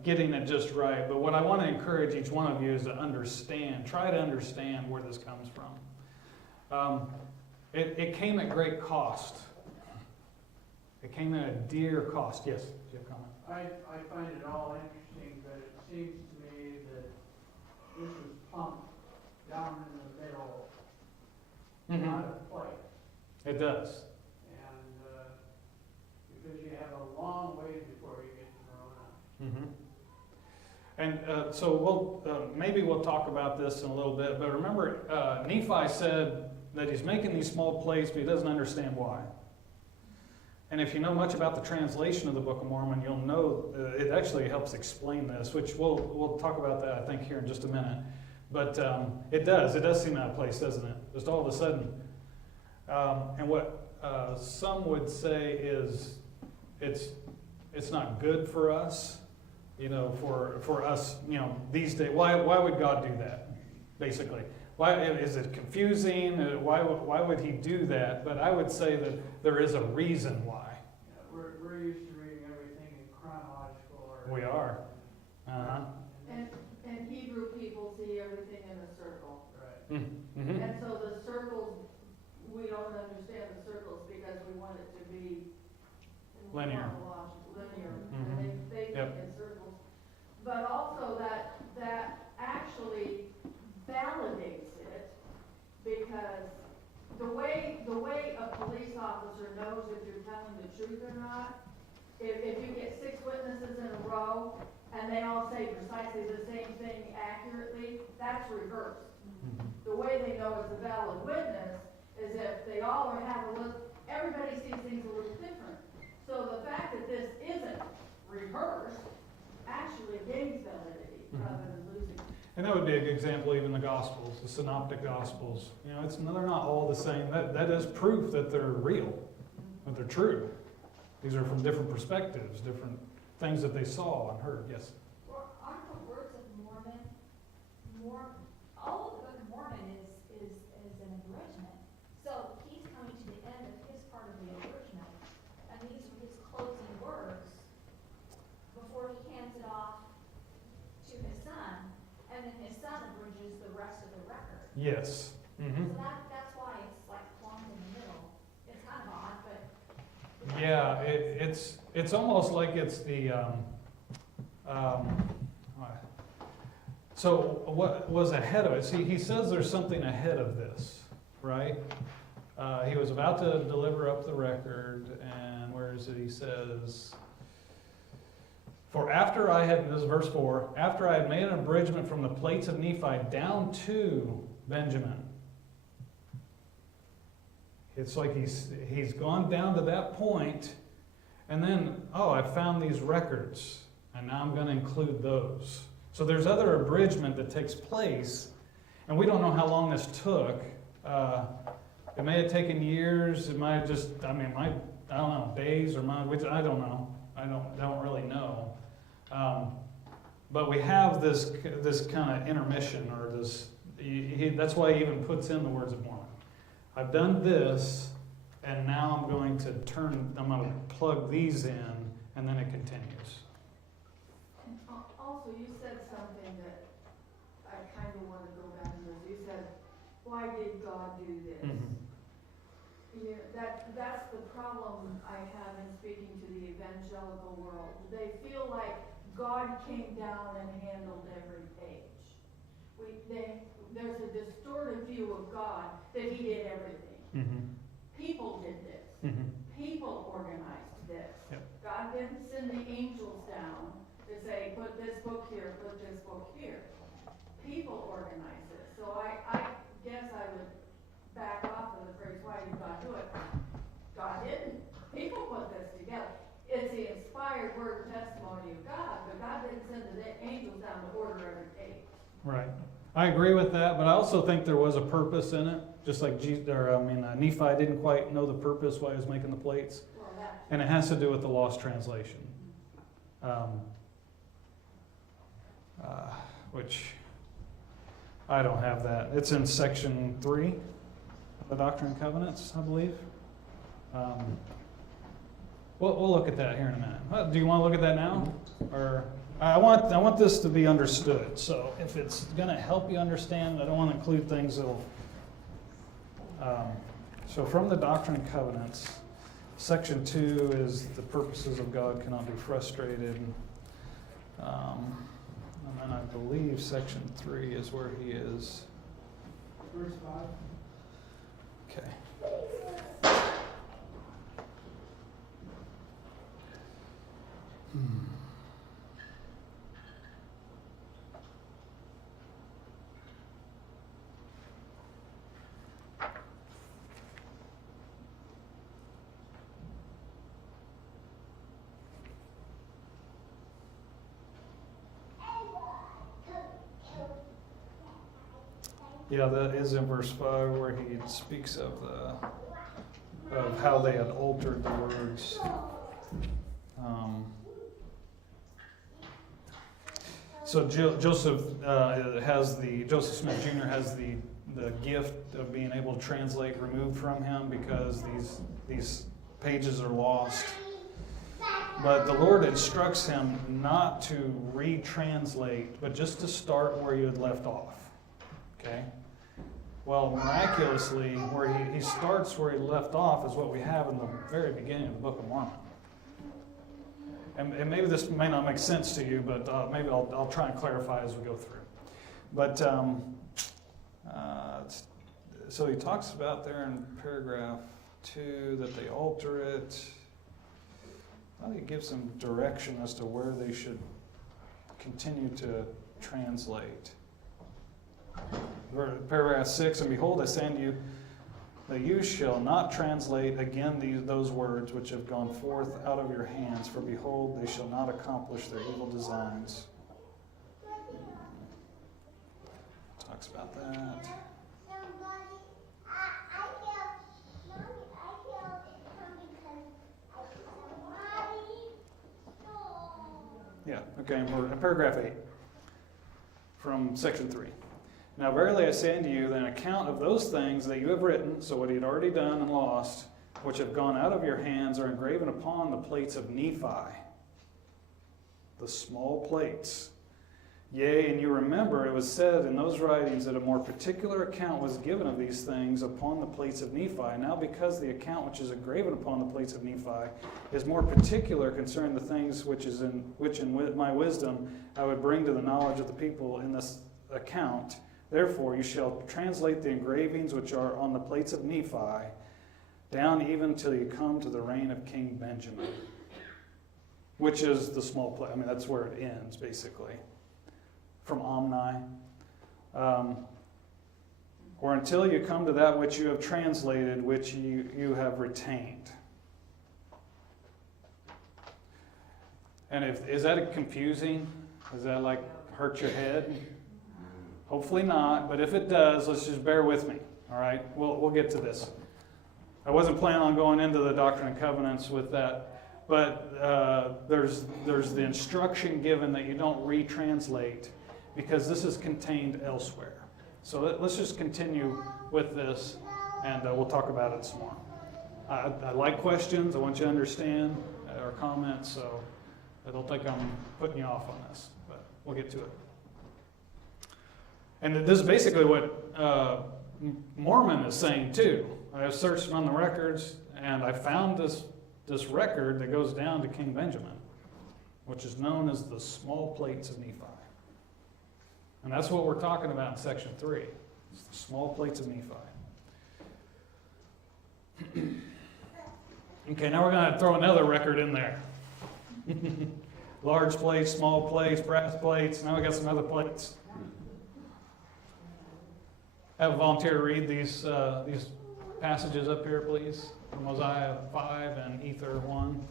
getting it just right. But what I want to encourage each one of you is to try to understand where this comes from. It came at great cost. It came at a dear cost. Yes, do you have a comment? I find it all interesting, but it seems to me that this was pumped down in the middle, not a place. It does. And because you have a long ways before you get to Moroni. And so maybe we'll talk about this in a little bit. But remember, Nephi said that he's making these small plates, but he doesn't understand why. And if you know much about the translation of the Book of Mormon, you'll know it actually helps explain this, which we'll talk about that, I think, here in just a minute. But it does seem out of place, doesn't it? Just all of a sudden. And what some would say is it's not good for us, for us, these days. Why would God do that, basically? Why is it confusing? Why would he do that? But I would say that there is a reason why. Yeah, we're used to reading everything in chronological order. We are. And Hebrew people see everything in a circle. Right. Mm-hmm. And so the circles, we don't understand the circles because we want it to be Linear. Linear. Mhm. And they think in circles. But also that actually validates it, because the way a police officer knows if you're telling the truth or not, if you get 6 witnesses in a row and they all say precisely the same thing accurately, that's reversed. The way they know it's a valid witness is if they all everybody sees things a little different. So the fact that this isn't rehearsed actually gains validity rather than losing. And that would be a good example, even the Gospels, the Synoptic Gospels. You know, they're not all the same. That is proof that they're real, that they're true. These are from different perspectives, different things that they saw and heard. Yes? Well, aren't the words of Mormon, all of the Book of Mormon is an abridgment. So he's coming to the end of his part of the abridgment, and these are his closing words before he hands it off to his son, and then his son abridges the rest of the record. Yes. Mm-hmm. So that's why it's like plumbed in the middle. It's kind of odd, but. Yeah, it's almost like it's the, so what was ahead of it? See, he says there's something ahead of this, right? He was about to deliver up the record, and where is it? He says, for after I had, this is verse 4, after I had made an abridgment from the plates of Nephi down to Benjamin. It's like he's gone down to that point, and then, oh, I found these records, and now I'm going to include those. So there's other abridgment that takes place, and we don't know how long this took. It may have taken years. It might have just, I don't know, days or months. I don't know. I don't really know. But we have this kind of intermission, or this. That's why he even puts in the words of Mormon. I've done this, and now I'm going to plug these in, and then it continues. And also, you said something that I kind of want to go back to. You said, why did God do this? Mm-hmm. Yeah, that's the problem I have in speaking to the evangelical world. They feel like God came down and handled every page. There's a distorted view of God that he did everything. Mm-hmm. People did this. Mm-hmm. People organized this. Yep. God didn't send the angels down to say, put this book here, put this book here. People organized this. So I guess I would back off of the phrase, why did God do it? God didn't. People put this together. It's the inspired word and testimony of God, but God didn't send the angels down to order every page. Right. I agree with that, but I also think there was a purpose in it. Just like Nephi didn't quite know the purpose why he was making the plates. Well, that. And it has to do with the lost translation. Which I don't have that. It's in section 3 of the Doctrine and Covenants, I believe. We'll look at that here in a minute. Do you want to look at that now? Or I want this to be understood. So if it's going to help you understand, I don't want to include things that'll. So from the Doctrine and Covenants, section 2 is the purposes of God cannot be frustrated. And then I believe section 3 is where he is. Verse 5. Okay. Yeah, that is in verse 5 where he speaks of how they had altered the words. So Joseph Smith Jr. has the gift of being able to translate removed from him because these pages are lost. But the Lord instructs him not to retranslate, but just to start where you had left off. Okay? Well, miraculously, where he starts where he left off is what we have in the very beginning of the Book of Mormon. And maybe this may not make sense to you, but maybe I'll try and clarify as we go through. But so he talks about there in paragraph 2 that they alter it. I think it gives them direction as to where they should continue to translate. Paragraph 6, and behold, I say unto you, that you shall not translate again those words which have gone forth out of your hands, for behold, they shall not accomplish their evil designs. talks about that. Yeah, okay, we're in paragraph 8 from section 3. Now verily I say unto you, that an account of those things that you have written, so what he had already done and lost, which have gone out of your hands, are engraven upon the plates of Nephi, the small plates. Yea, and you remember it was said in those writings that a more particular account was given of these things upon the plates of Nephi. Now because the account which is engraven upon the plates of Nephi is more particular concerning the things which in my wisdom I would bring to the knowledge of the people in this account, therefore you shall translate the engravings which are on the plates of Nephi down even till you come to the reign of King Benjamin, which is the small plate. I mean, that's where it ends, basically. From Omni. Or until you come to that which you have translated, which you have retained. And is that confusing? Does that like hurt your head? Hopefully not, but if it does, let's just bear with me. All right, we'll get to this. I wasn't planning on going into the Doctrine and Covenants with that, but there's the instruction given that you don't retranslate because this is contained elsewhere. So let's just continue with this, and we'll talk about it some more. I like questions. I want you to understand, or comments, so I don't think I'm putting you off on this, but we'll get to it. And this is basically what Mormon is saying too. I have searched on the records, and I found this record that goes down to King Benjamin, which is known as the small plates of Nephi. And that's what we're talking about in section 3. It's the small plates of Nephi. Okay, now we're going to throw another record in there. Large plates, small plates, brass plates. Now we got some other plates. Have a volunteer read these passages up here, please. From Mosiah 5 and Ether 1.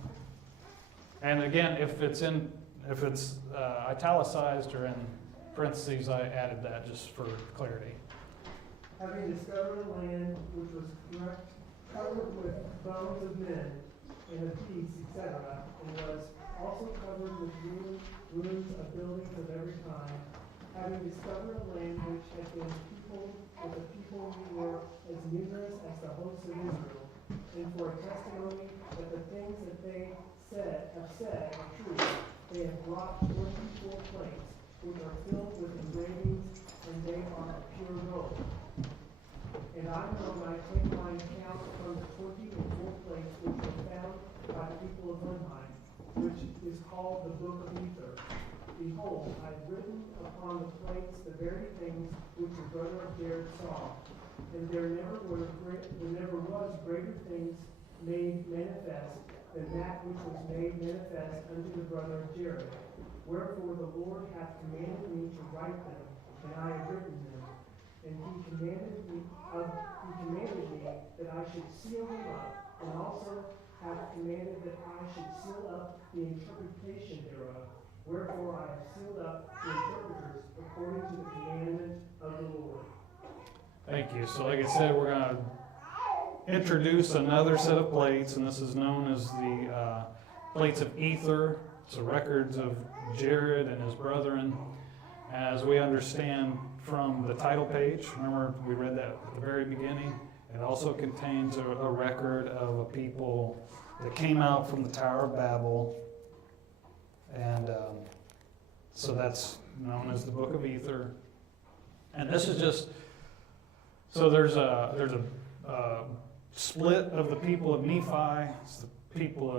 And again, if it's italicized or in parentheses, I added that just for clarity. Having discovered a land which was covered with bones of men and of beasts, etc., and was also covered with ruins of buildings of every kind, having discovered a land which had been peopled with a people who were as numerous as the hosts of Israel, and for a testimony that the things that they have said are true, they have brought 24 plates, which are filled with engravings, and they are of pure gold. And I know when I take my account from the 24 plates which were found by the people of Limhi, which is called the Book of Ether. Behold, I have written upon the plates the very things which the brother of Jared saw, and there never was greater things made manifest than that which was made manifest unto the brother of Jared. Wherefore the Lord hath commanded me to write them, and I have written them. And he commanded me that I should seal them up, and also hath commanded that I should seal up the interpretation thereof. Wherefore I have sealed up the interpreters according to the commandment of the Lord. Thank you. So like I said, we're going to introduce another set of plates, and this is known as the plates of Ether. It's the records of Jared and his brethren. As we understand from the title page, remember we read that at the very beginning, it also contains a record of a people that came out from the Tower of Babel. And so that's known as the Book of Ether. And this is just, so there's a split of the people of Nephi. It's the people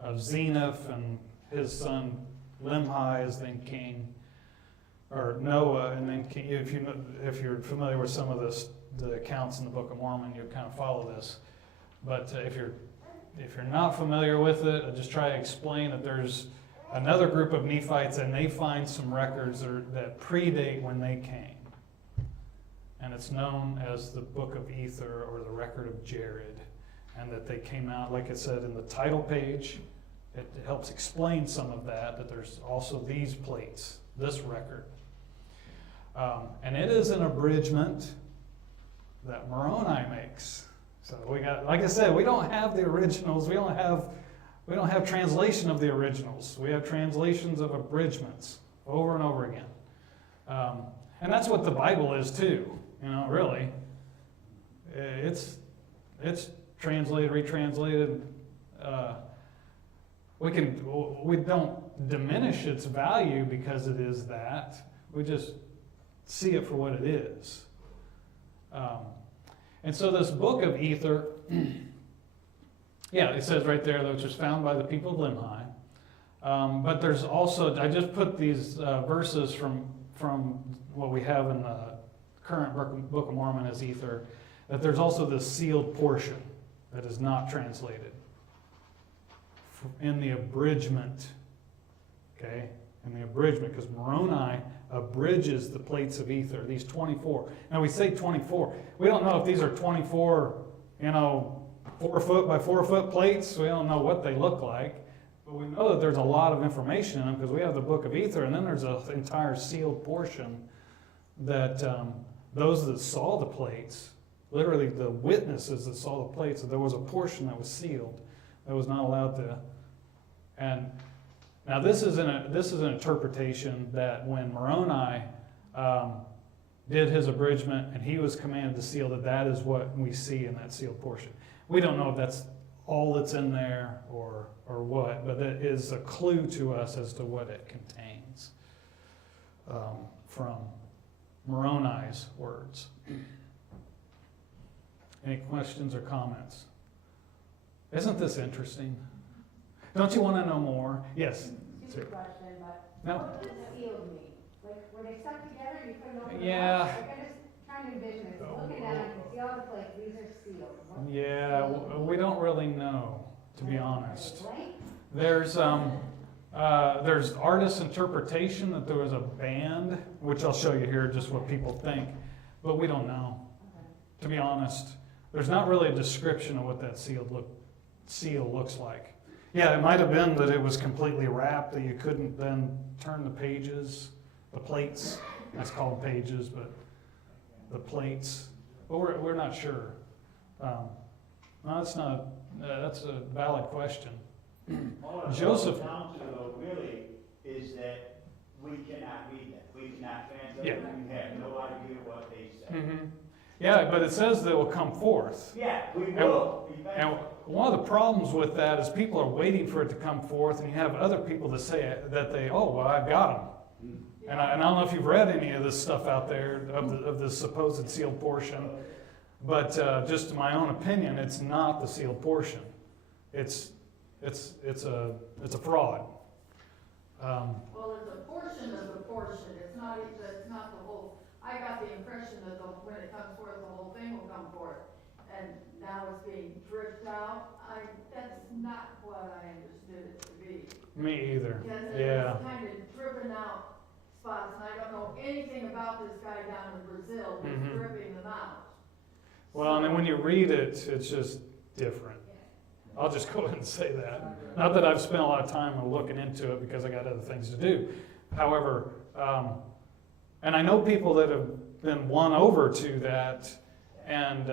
of Zeniff, and his son Limhi is then king, or Noah, and then king. If you're familiar with some of the accounts in the Book of Mormon, you'll kind of follow this. But if you're not familiar with it, I'll just try to explain that there's another group of Nephites, and they find some records that predate when they came. And it's known as the Book of Ether, or the Record of Jared. And that they came out, like it said in the title page, it helps explain some of that there's also these plates, this record. And it is an abridgment that Moroni makes. So we got, like I said, we don't have the originals. We don't have translation of the originals. We have translations of abridgments over and over again. And that's what the Bible is too. You know, really, it's translated, retranslated. We don't diminish its value because it is that. We just see it for what it is. And so this book of Ether, yeah, it says right there, which was found by the people of Limhi. But there's also, I just put these verses from what we have in the current Book of Mormon as Ether, that there's also this sealed portion that is not translated in the abridgment. Okay? In the abridgment, because Moroni abridges the plates of Ether, these 24. Now we say 24. We don't know if these are 24, 4 foot by 4 foot plates. We don't know what they look like. But we know that there's a lot of information in them because we have the book of Ether, and then there's an entire sealed portion that those that saw the plates, literally the witnesses that saw the plates, that there was a portion that was sealed that was not allowed to. And now this is an interpretation that when Moroni did his abridgment and he was commanded to seal, that is what we see in that sealed portion. We don't know if that's all that's in there or what, but it is a clue to us as to what it contains from Moroni's words. Any questions or comments? Isn't this interesting? Don't you want to know more? Yes. Stupid question, but No. what does sealed mean? Like, were they stuck together, you couldn't open them Yeah. up? Like, I'm just trying to envision it, so looking at it, I can see all the plates, these are sealed. What- Yeah, we don't really know, to be honest. Blank? There's artist interpretation that there was a band, which I'll show you here, just what people think, but we don't know, Okay. to be honest. There's not really a description of what that seal looks like. Yeah, it might have been that it was completely wrapped, that you couldn't then turn the pages, the plates. That's called pages, but the plates. But we're not sure. No, that's not. That's a valid question. All it Joseph- boils down to though really is that we cannot read them. We cannot translate Yeah. them. We have no idea what they say. Mm-hmm. Yeah, but it says that it will come forth. Yeah, we And- will. And one of the problems with that is people are waiting for it to come forth, and you have other people that say that I've got them. And I don't know if you've read any of this stuff out there of the supposed sealed portion, but just my own opinion, it's not the sealed portion. It's a fraud. Well, it's a portion of the portion, it's not the whole. I got the impression that when it comes forth, the whole thing will come forth, and now it's being dripped out. That's not what I understood it to be. Me either. Because Yeah. it's kind of dripping out spots, and I don't know anything about this guy down in Brazil who's Mhm. dripping them out. Well, and then when you read it, it's just different. I'll just go ahead and say that. Not that I've spent a lot of time looking into it because I got other things to do. However, and I know people that have been won over to that, and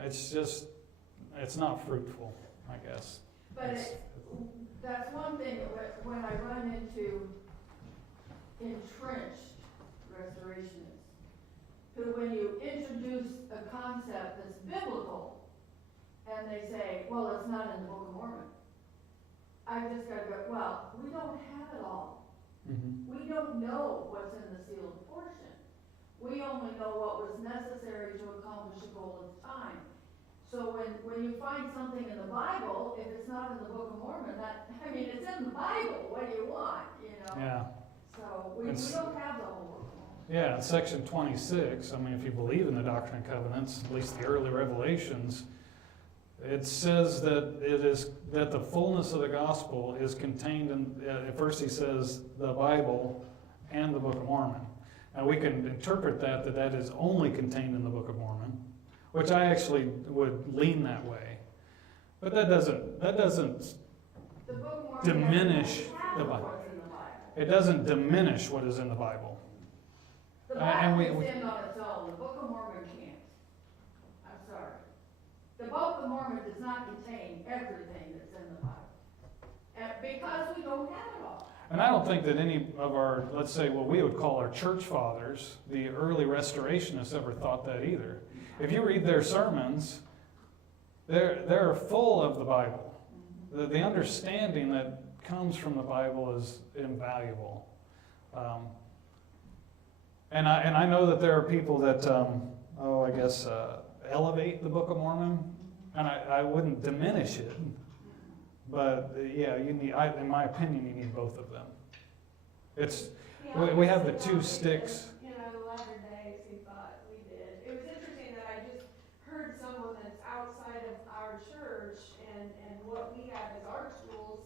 it's not fruitful, I guess. But that's one thing, that when I run into entrenched restorationists, who when you introduce a concept that's biblical, and they say, well, it's not in the Book of Mormon, I just gotta go, well, we don't have it all. Mhm. We don't know what's in the sealed portion. We only know what was necessary to accomplish the goal of time. So when you find something in the Bible, if it's not in the Book of Mormon, it's in the Bible, what do you want, Yeah. So we It's- don't have the whole Book of Mormon. Yeah, in section 26, if you believe in the Doctrine and Covenants, at least the early revelations, it says that the fullness of the gospel is contained in, at first he says, the Bible and the Book of Mormon. Now we can interpret that is only contained in the Book of Mormon, which I actually would lean that way. But that doesn't The Book of Mormon diminish doesn't have the Bible. what's in the Bible. It doesn't diminish what is in the Bible. The And Bible we- can stand on its own, the Book of Mormon can't. I'm sorry. The Book of Mormon does not contain everything that's in the Bible. Because we don't have it all. And I don't think that any of our, let's say, what we would call our church fathers, the early restorationists, ever thought that either. If you read their sermons, they're full of the Bible. The understanding that comes from the Bible is invaluable. And I know that there are people that, elevate the Book of Mormon, and I wouldn't diminish it. But yeah, you need, in my opinion, you need both of them. It's, we have the two sticks. You know, the latter days, he thought we did. It was interesting that I just heard someone that's outside of our church and what we have as our schools.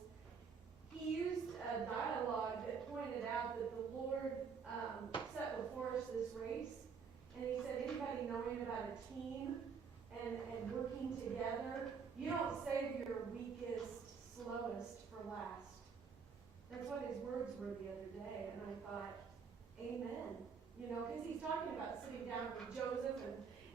He used a dialogue that pointed out that the Lord set before us this race. And he said, anybody knowing about a team and working together, you don't save your weakest, slowest for last. That's what his words were the other day, and I thought, amen. You know, because he's talking about sitting down with Joseph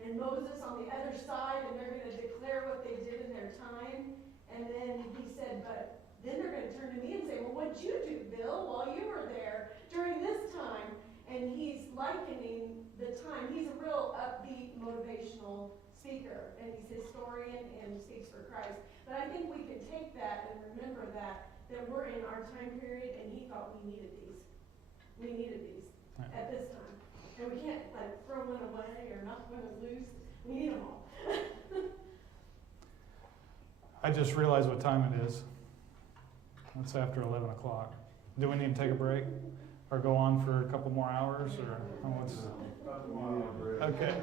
and Moses on the other side, and they're going to declare what they did in their time. And then he said, but then they're going to turn to me and say, well, what'd you do, Bill, while you were there during this time? And he's likening the time. He's a real upbeat, motivational speaker, and he's a historian and speaks for Christ. But I think we can take that and remember that we're in our time period, and he thought we needed these. We needed these at this time. And we can't like throw one away or knock one loose. We need them all. I just realized what time it is. It's after 11 o'clock. Do we need to take a break? Or go on for a couple more hours, or what's? Okay,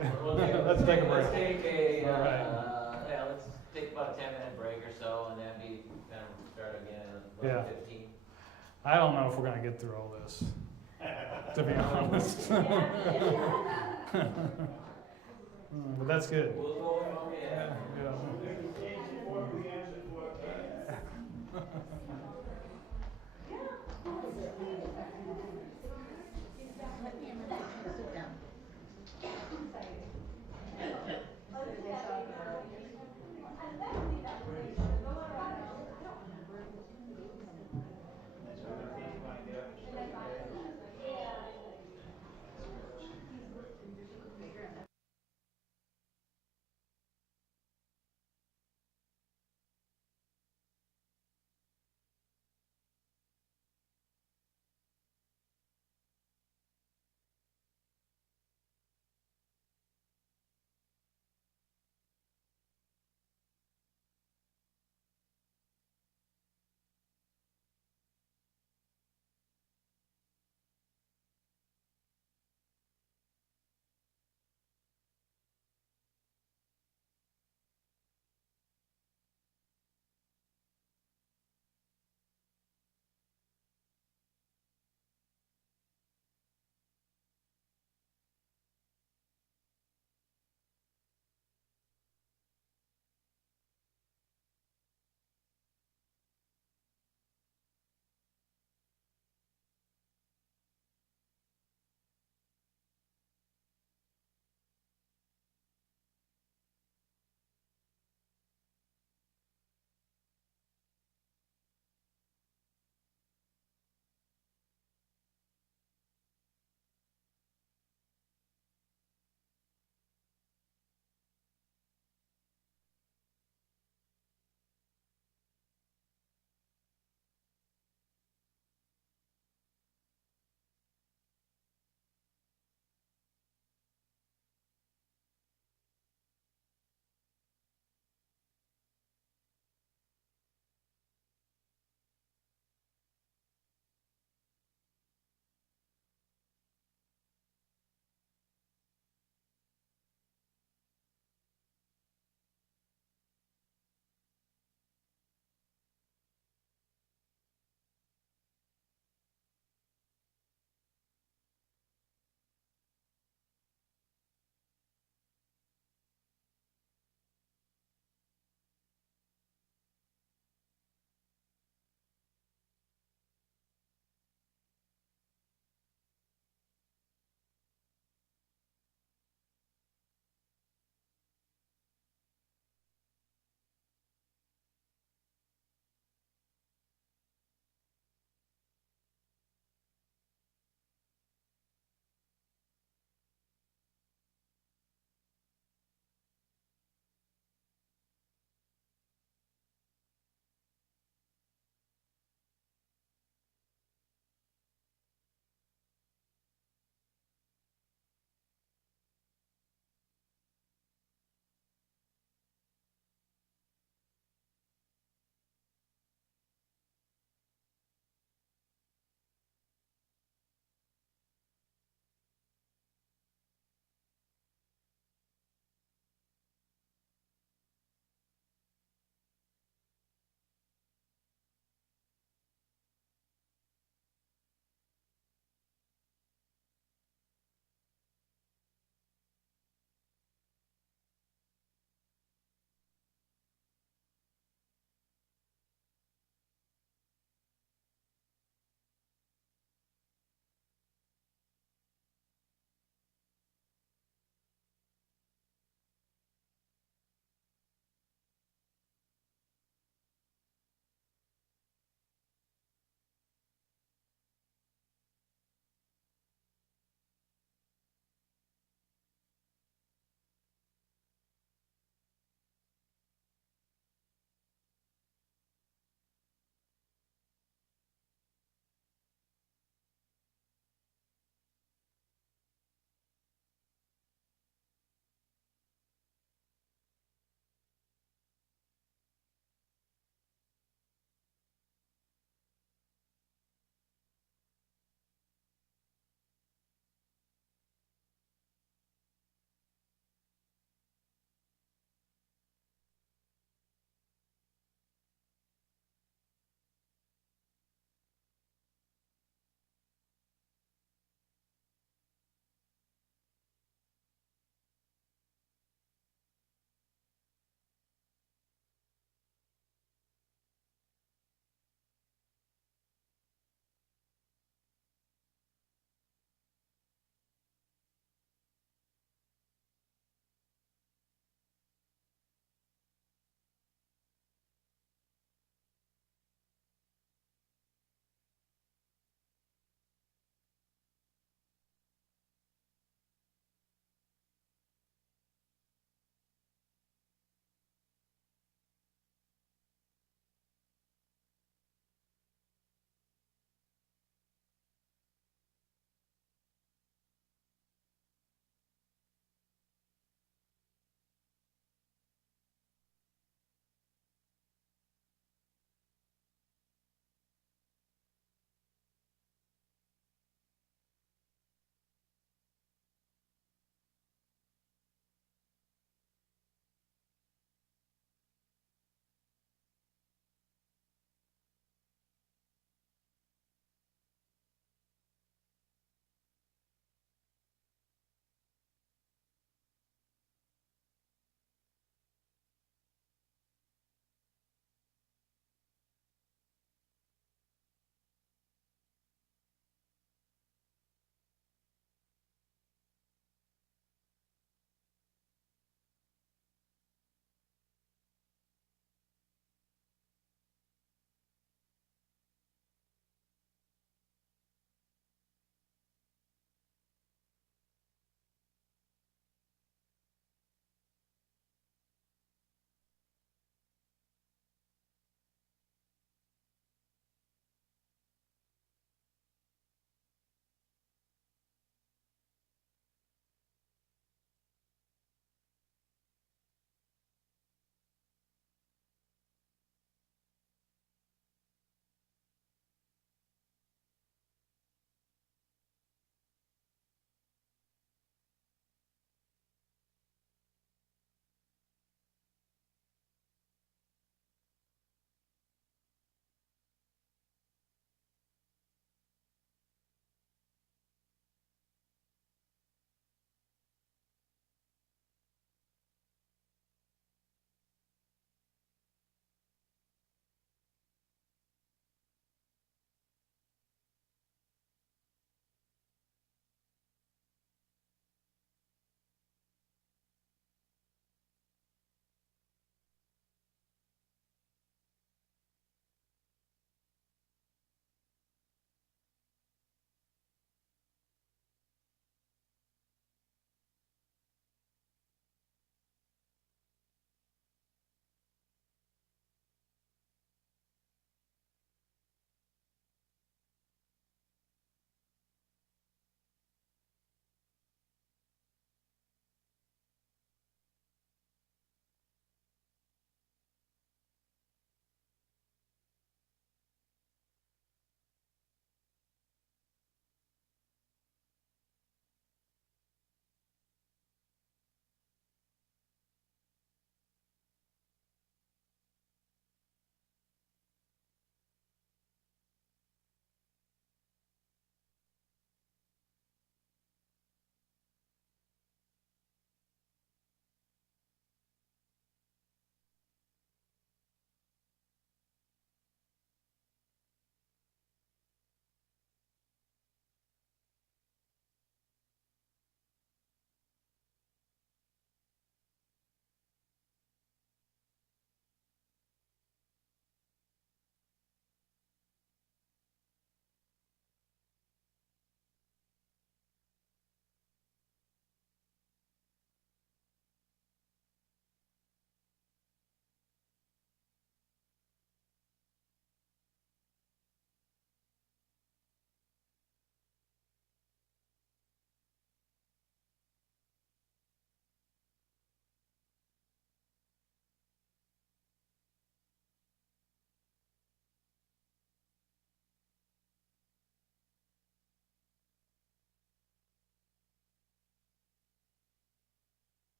let's take a break. Let's take a, All right. let's take about a 10-minute break or so, and then we kind of start again at Yeah. 15. I don't know if we're gonna get through all this, to be honest. But that's good. We'll go from there. Yeah.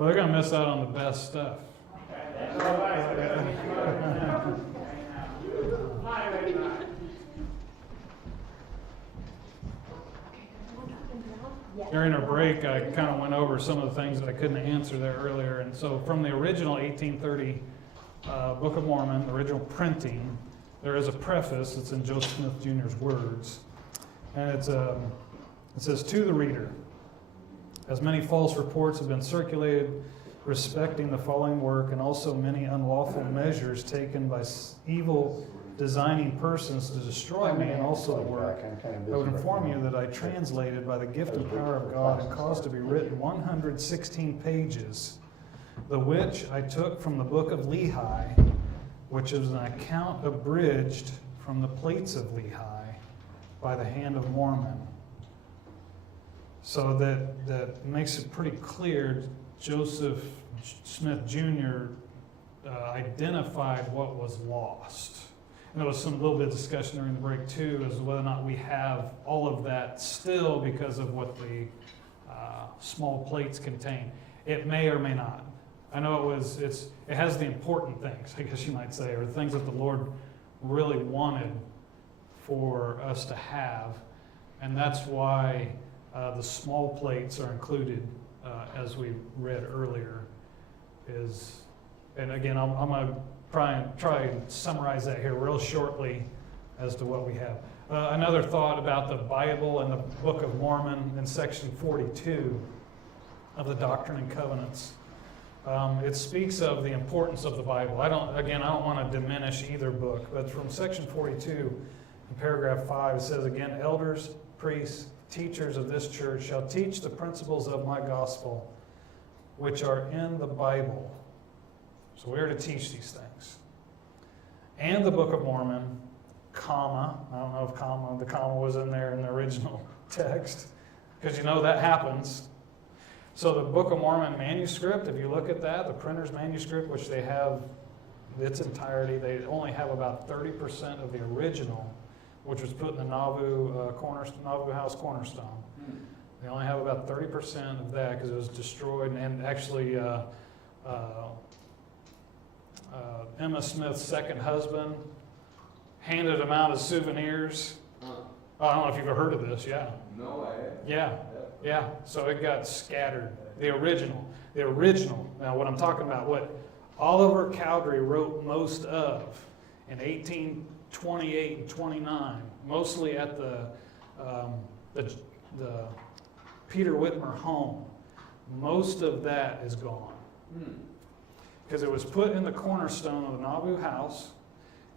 Well, they're gonna miss out on the best stuff. That's all right. During our break, I kind of went over some of the things that I couldn't answer there earlier. And so from the original 1830 Book of Mormon, the original printing, there is a preface. It's in Joseph Smith Jr.'s words. And it says, "To the reader, as many false reports have been circulated respecting the following work, and also many unlawful measures taken by evil designing persons to destroy me and also the work, I would inform you that I translated by the gift and power of God and caused to be written 116 pages, the which I took from the book of Lehi, which is an account abridged from the plates of Lehi by the hand of Mormon." So that makes it pretty clear. Joseph Smith Jr. Identified what was lost. And there was some little bit of discussion during the break too, as to whether or not we have all of that still because of what the small plates contain. It may or may not. I know it has the important things, I guess you might say, or the things that the Lord really wanted for us to have, and that's why the small plates are included, as we read earlier. And again, I'm going to try and summarize that here real shortly as to what we have. Another thought about the Bible and the Book of Mormon in section 42 of the Doctrine and Covenants. It speaks of the importance of the Bible. I don't want to diminish either book, but from section 42 in paragraph 5, it says again, "Elders, priests, teachers of this church shall teach the principles of my gospel, which are in the Bible." So we're to teach these things. "And the Book of Mormon, comma," I don't know if the comma was in there in the original text, because you know that happens. So the Book of Mormon manuscript, if you look at that, the printer's manuscript, which they have its entirety, they only have about 30% of the original, which was put in the Nauvoo House cornerstone. They only have about 30% of that because it was destroyed, and actually Emma Smith's second husband handed them out as souvenirs. I don't know if you've ever heard of this, yeah. No, I haven't. Yeah, so it got scattered. The original. Now what I'm talking about, what Oliver Cowdery wrote most of in 1828 and 29, mostly at the Peter Whitmer home. Most of that is gone. Because it was put in the cornerstone of the Nauvoo house,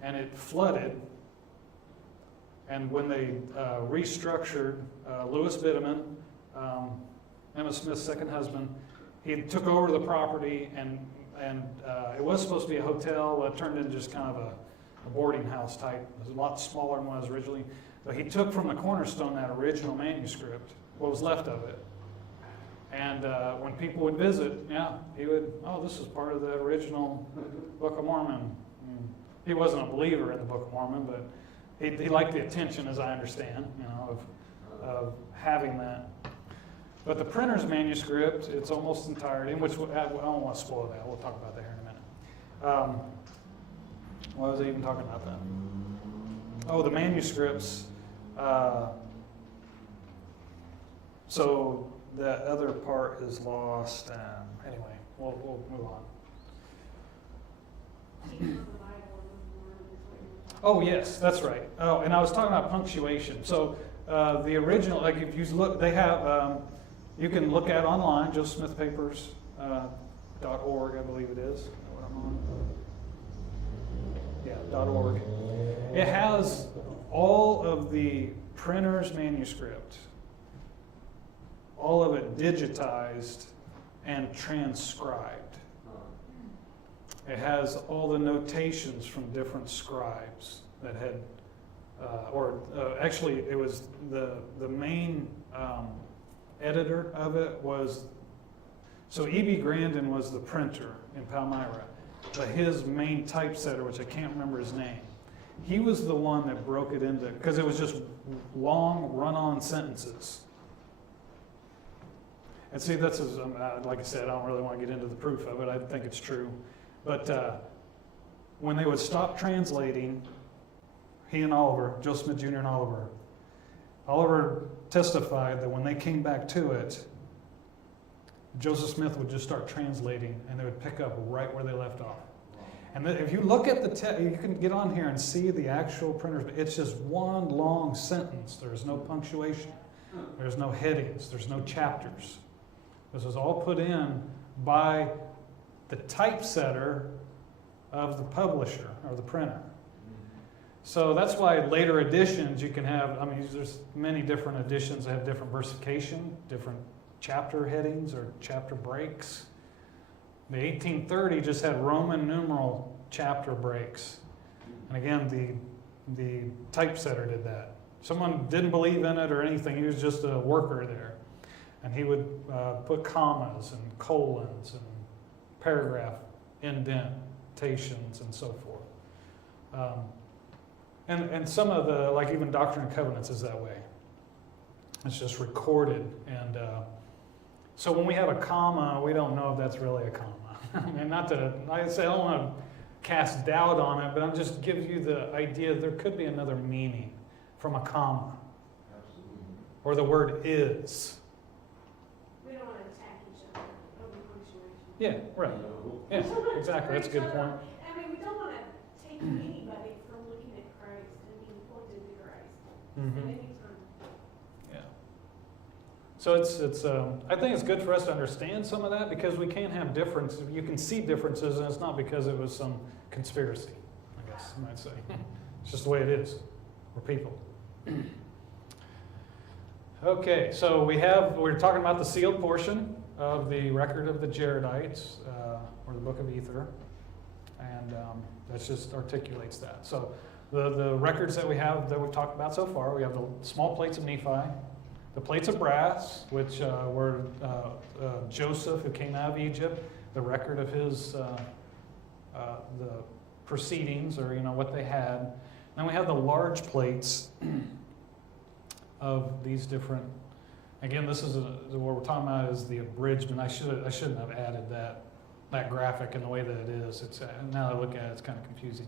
and it flooded. And when they restructured, Louis Bideman, Emma Smith's second husband, he took over the property, and it was supposed to be a hotel, but it turned into just kind of a boarding house type. It was a lot smaller than what it was originally. But he took from the cornerstone that original manuscript, what was left of it. And when people would visit, he would, this is part of the original Book of Mormon. He wasn't a believer in the Book of Mormon, but he liked the attention, as I understand, of having that. But the printer's manuscript, it's almost entirety, in which I don't want to spoil that. We'll talk about that here in a minute. What was I even talking about then? The manuscripts. So the other part is lost. Anyway, we'll move on. Oh, yes, that's right. Oh, and I was talking about punctuation. So the original, like if you look, they have, you can look at online, joesmithpapers.org, I believe it is. What I'm on. Yeah, .org. It has all of the printer's manuscript, all of it digitized and transcribed. It has all the notations from different scribes that had, actually it was the main editor of it was, so E.B. Grandin was the printer in Palmyra, but his main typesetter, which I can't remember his name, he was the one that broke it into, because it was just long run-on sentences. And see, this is, like I said, I don't really want to get into the proof of it. I think it's true. But when they would stop translating, he and Oliver, Joseph Smith Jr. and Oliver testified that when they came back to it, Joseph Smith would just start translating, and they would pick up right where they left off. And if you look at the text, you can get on here and see the actual printers, but it's just one long sentence. There's no punctuation. There's no headings. There's no chapters. This was all put in by the typesetter of the publisher or the printer. So that's why later editions you can have, I mean, there's many different editions that have different versification, different chapter headings or chapter breaks. The 1830 just had Roman numeral chapter breaks. And again, the typesetter did that. Someone didn't believe in it or anything, he was just a worker there. And he would put commas and colons and paragraph indentations and so forth. And some of the, like even Doctrine and Covenants is that way. It's just recorded. And so when we have a comma, we don't know if that's really a comma. And not to, like I say, I don't want to cast doubt on it, but I'm just giving you the idea that there could be another meaning from a comma. Absolutely. Or the word is. We don't want to attack each other over punctuation. Yeah, right. Yes, exactly. That's a good point. I mean, we don't want to take anybody from looking at Christ and being pointed to Christ at Mm-hmm. any time. Yeah. So it's I think it's good for us to understand some of that because we can have differences. You can see differences, and it's not because it was some conspiracy, I guess you might say. It's just the way it is. We're people. Okay, so we're talking about the sealed portion of the record of the Jaredites, or the Book of Ether, and that just articulates that. So the records that we have that we've talked about so far, we have the small plates of Nephi, the plates of brass, which were Joseph, who came out of Egypt, the record of his the proceedings, or what they had. Then we have the large plates of these different. Again, this is what we're talking about is the abridgment. I shouldn't have added that graphic in the way that it is. It's now that I look at it, it's kind of confusing.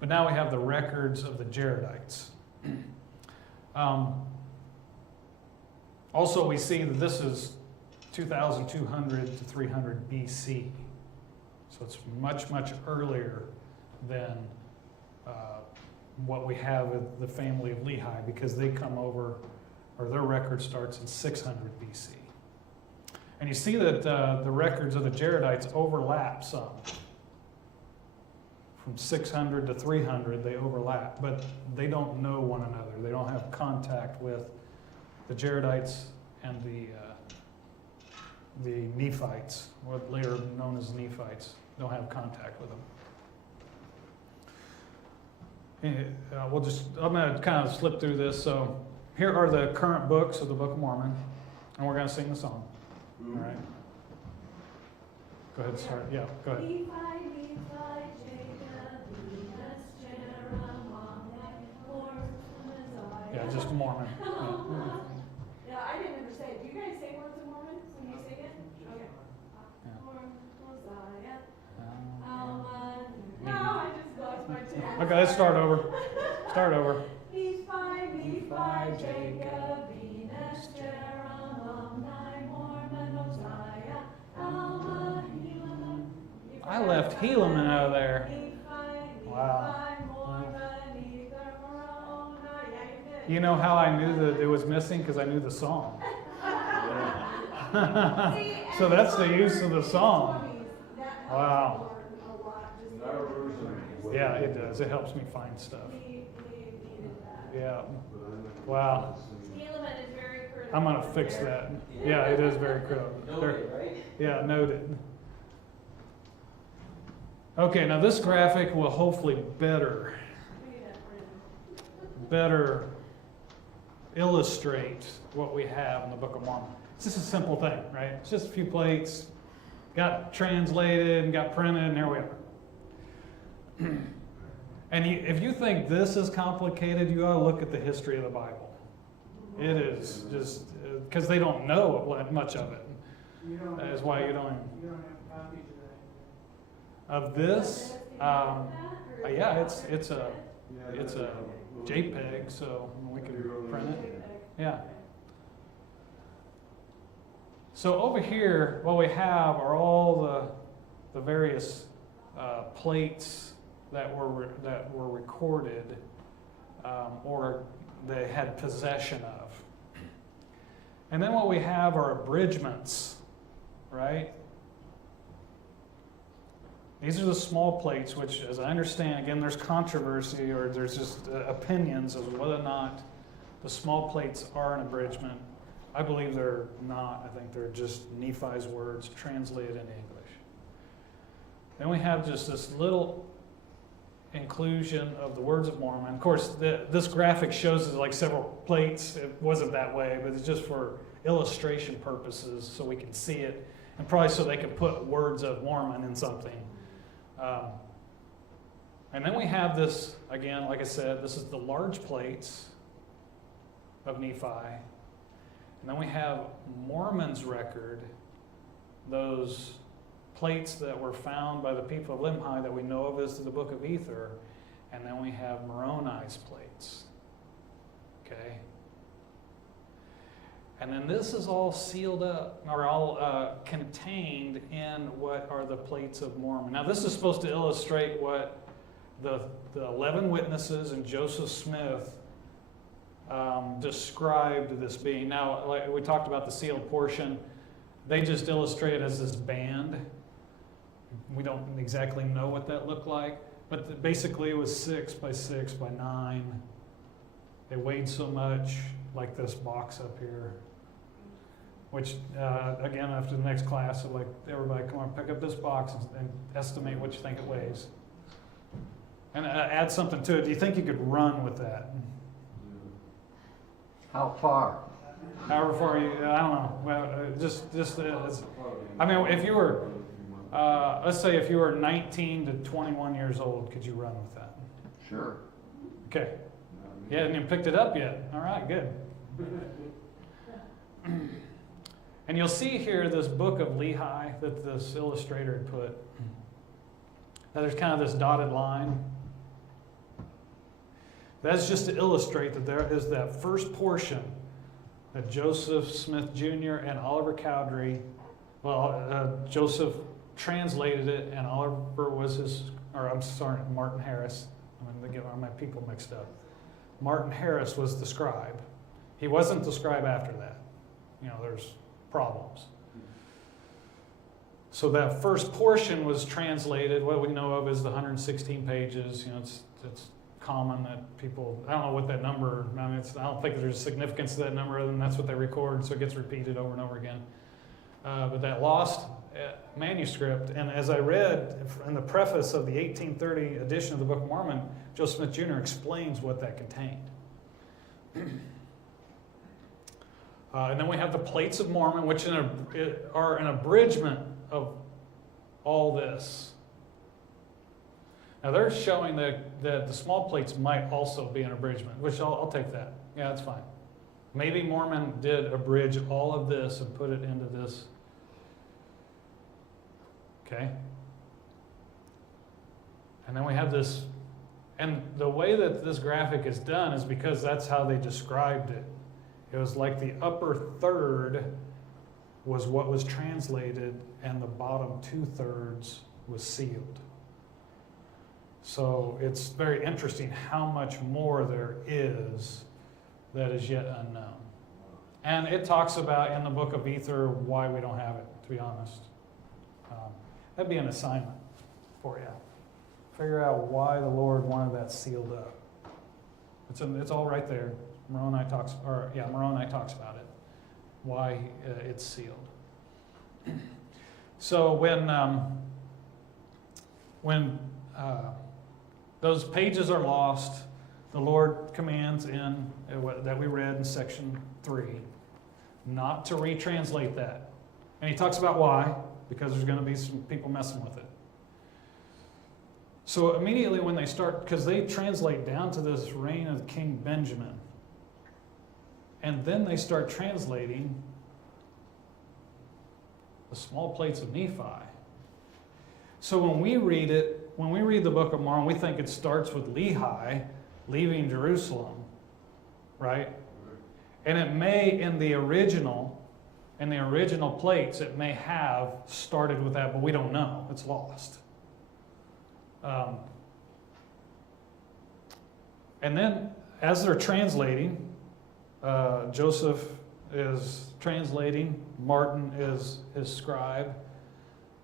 But now we have the records of the Jaredites. Also, we see that this is 2,200 to 300 BC. So it's much, much earlier than what we have with the family of Lehi, because they come over, or their record starts in 600 BC. And you see that the records of the Jaredites overlap some. From 600 to 300, they overlap, but they don't know one another. They don't have contact with the Jaredites and the Nephites, what later known as Nephites, don't have contact with them. I'm going to kind of slip through this. So here are the current books of the Book of Mormon, and we're going to sing the song. All right. Go ahead and start. Yeah, go ahead. Yeah, just Mormon. Yeah. Yeah, I didn't understand. Do you guys say words of Mormon when you sing it? Okay. No, I just lost my tune. Okay, let's start over. Start over. Nephi, Jacob, Venus, Jeremiah, Mormon, Uzziah, Alma, Helaman. I left Helaman out of there. Wow. You know how I knew that it was missing? Because I knew the song. So that's the use of the song. Wow. Yeah, it does. It helps me find stuff. Yeah. Wow. I'm going to fix that. Yeah, it is very critical. Noted, right? Yeah, noted. Okay, now this graphic will hopefully better illustrate what we have in the Book of Mormon. It's just a simple thing, right? It's just a few plates, got translated and got printed, and here we are. And if you think this is complicated, you ought to look at the history of the Bible. It is just, because they don't know much of it. You don't That have is why you don't have copies of that. of this. Or Yeah, is it it's a out there? it's a JPEG, so we can print it. Yeah. So over here, what we have are all the various plates that were recorded or they had possession of. And then what we have are abridgments, right? These are the small plates, which, as I understand, again, there's controversy or there's just opinions of whether or not the small plates are an abridgment. I believe they're not. I think they're just Nephi's words translated into English. Then we have just this little inclusion of the words of Mormon. Of course, this graphic shows it like several plates. It wasn't that way, but it's just for illustration purposes so we can see it, and probably so they can put words of Mormon in something. And then we have this, again, like I said, this is the large plates of Nephi. And then we have Mormon's record, those plates that were found by the people of Limhi that we know of as the Book of Ether. And then we have Moroni's plates. Okay? And then this is all sealed up, or all contained in what are the plates of Mormon. Now this is supposed to illustrate what the 11 witnesses and Joseph Smith described this being. Now, like we talked about the sealed portion, they just illustrate it as this band. We don't exactly know what that looked like, but basically it was 6 by 6 by 9. They weighed so much, like this box up here. Which, again, after the next class, I'd like everybody come on, pick up this box and estimate what you think it weighs. And add something to it. Do you think you could run with that? How far? However far you, I don't know. Well, I mean, if you were, let's say if you were 19 to 21 years old, could you run with that? Sure. Okay. You hadn't even picked it up yet. All right, good. And you'll see here this book of Lehi that this illustrator had put. Now there's kind of this dotted line. That's just to illustrate that there is that first portion that Joseph Smith Jr. and Oliver Cowdery, Joseph translated it and Oliver was his, or I'm sorry, Martin Harris. I'm going to get my people mixed up. Martin Harris was the scribe. He wasn't the scribe after that. You know, there's problems. So that first portion was translated. What we know of is the 116 pages. You know, it's common that people, I don't know what that number, I mean, I don't think there's significance to that number other than that's what they record, so it gets repeated over and over again. But that lost manuscript, and as I read in the preface of the 1830 edition of the Book of Mormon, Joseph Smith Jr. explains what that contained. And then we have the plates of Mormon, which are an abridgment of all this. Now they're showing that the small plates might also be an abridgment, which I'll take that. Yeah, that's fine. Maybe Mormon did abridge all of this and put it into this. Okay? And then we have this, and the way that this graphic is done is because that's how they described it. It was like the upper third was what was translated and the bottom 2/3 was sealed. So it's very interesting how much more there is that is yet unknown. And it talks about in the book of Ether why we don't have it, to be honest. That'd be an assignment for you. Figure out why the Lord wanted that sealed up. It's all right there. Moroni talks about it, why it's sealed. So when those pages are lost, the Lord commands in that we read in section 3 not to retranslate that. And he talks about why, because there's going to be some people messing with it. So immediately when they start, because they translate down to this reign of King Benjamin, and then they start translating the small plates of Nephi. So when we read it, when we read the Book of Mormon, we think it starts with Lehi leaving Jerusalem, right? And it may, in the original plates, it may have started with that, but we don't know. It's lost. And then, as they're translating, Joseph is translating. Martin is his scribe.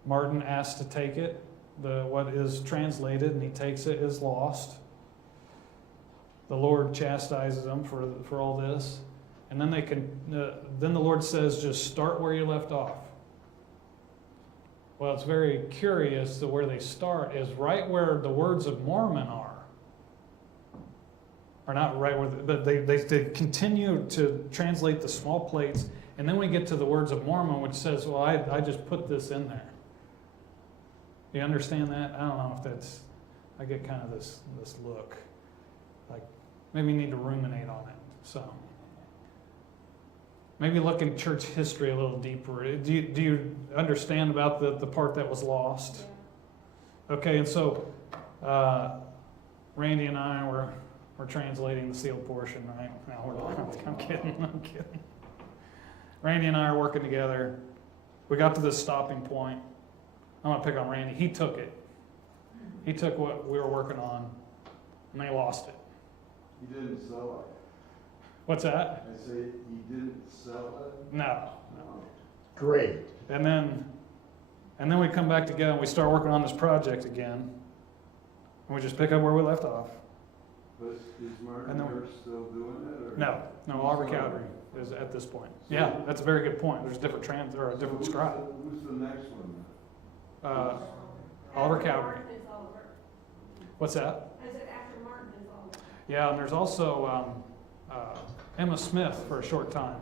Martin asks to take it. What is translated, and he takes it, is lost. The Lord chastises them for all this. And then then the Lord says, just start where you left off. Well, it's very curious that where they start is right where the words of Mormon are. Or not right where, but they continue to translate the small plates, and then we get to the words of Mormon, which says, well, I just put this in there. You understand that? I don't know if that's, I get kind of this look. Like, maybe you need to ruminate on it. So, maybe look in church history a little deeper. Do you understand about the part that was lost? Yeah. Okay, and so Randy and I were translating the sealed portion, right? No, we're not. I'm kidding. Randy and I are working together. We got to this stopping point. I'm going to pick on Randy. He took it. He took what we were working on, and they lost it. He didn't sell it. What's that? I say he didn't sell it? No. Great. And then we come back together and we start working on this project again. And we just pick up where we left off. But is Martin And then- Church still doing it? Or? No, Oliver Cowdery is at this point. Yeah, that's a very good point. There's different different who's scribe. Who's the next one? Oliver Cowdery. Martin is Oliver. What's that? I said after Martin is Oliver. Yeah, and there's also Emma Smith for a short time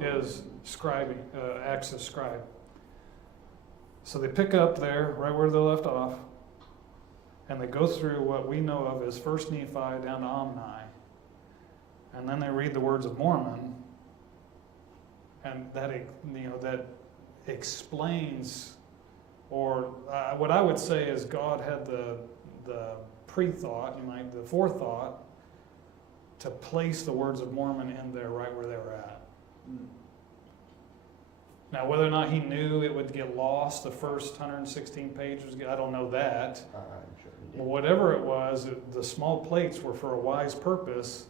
is scribing, acts as scribe. So they pick up there, right where they left off, and they go through what we know of as First Nephi down to Omni, and then they read the words of Mormon, and that explains, or what I would say is God had the pre-thought, the forethought, to place the words of Mormon in there right where they were at. Now, whether or not he knew it would get lost, the first 116 pages, I don't know that. I'm sure he But did. whatever it was, the small plates were for a wise purpose,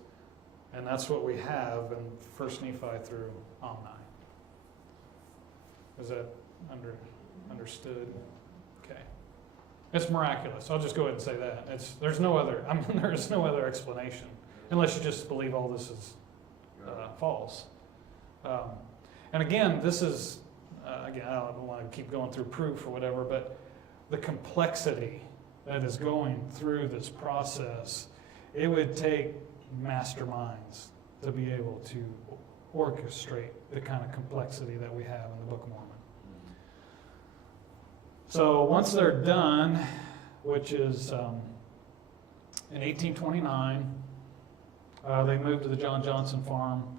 and that's what we have in First Nephi through Omni. Is that understood? Okay. It's miraculous. I'll just go ahead and say that. There's no other explanation, unless you just believe all this is false. And again, this is, I don't want to keep going through proof or whatever, but the complexity that is going through this process, it would take masterminds to be able to orchestrate the kind of complexity that we have in the Book of Mormon. So once they're done, which is in 1829, they moved to the John Johnson farm.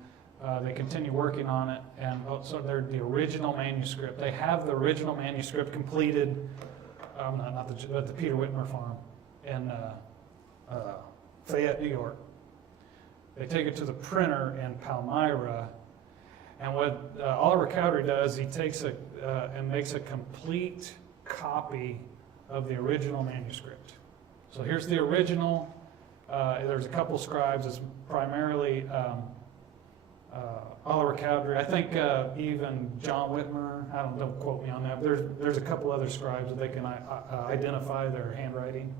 They continue working on it, and so they're the original manuscript. They have the original manuscript completed, at the Peter Whitmer farm in Fayette, New York. They take it to the printer in Palmyra, and what Oliver Cowdery does, he takes and makes a complete copy of the original manuscript. So here's the original. There's a couple scribes. It's primarily Oliver Cowdery. I think even John Whitmer. Don't quote me on that. There's a couple other scribes that they can identify their handwriting.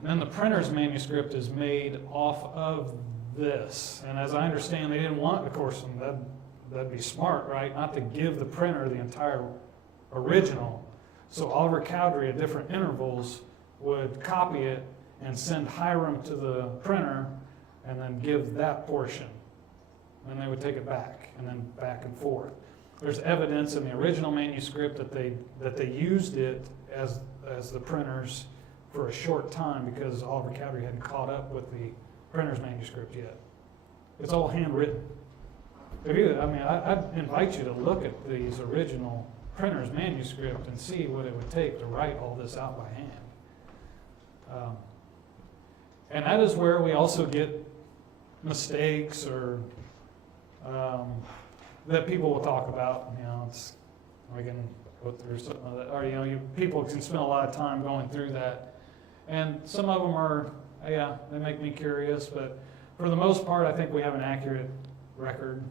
And then the printer's manuscript is made off of this. And as I understand, they didn't want, of course, and that'd be smart, right? Not to give the printer the entire original. So Oliver Cowdery at different intervals would copy it and send Hiram to the printer and then give that portion. And they would take it back and then back and forth. There's evidence in the original manuscript that they used it as the printers for a short time because Oliver Cowdery hadn't caught up with the printer's manuscript yet. It's all handwritten. I invite you to look at these original printer's manuscript and see what it would take to write all this out by hand. And that is where we also get mistakes or that people will talk about. We can go through some of that, or people can spend a lot of time going through that, and some of them are, they make me curious. But for the most part, I think we have an accurate record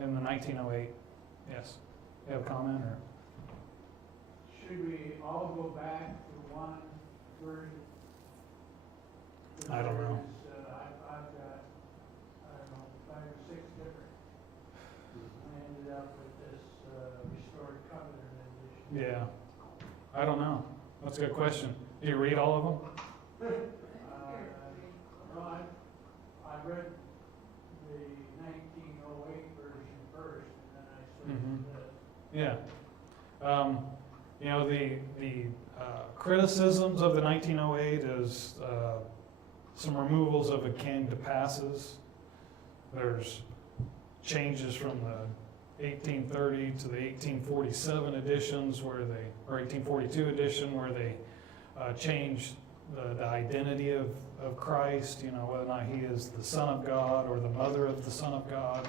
in the 1908. Yes, you have a comment or? Should we all go back to one version? I don't know. I've got, 5 or 6 different. I ended up with this restored covenant edition. Yeah, I don't know. That's a good question. Do you read all of them? No, I read the 1908 version first, and then I switched to this. Yeah. The criticisms of the 1908 is some removals of it came to passes. There's changes from the 1830 to the 1847 editions or 1842 edition where they changed the identity of Christ, whether or not he is the Son of God or the mother of the Son of God,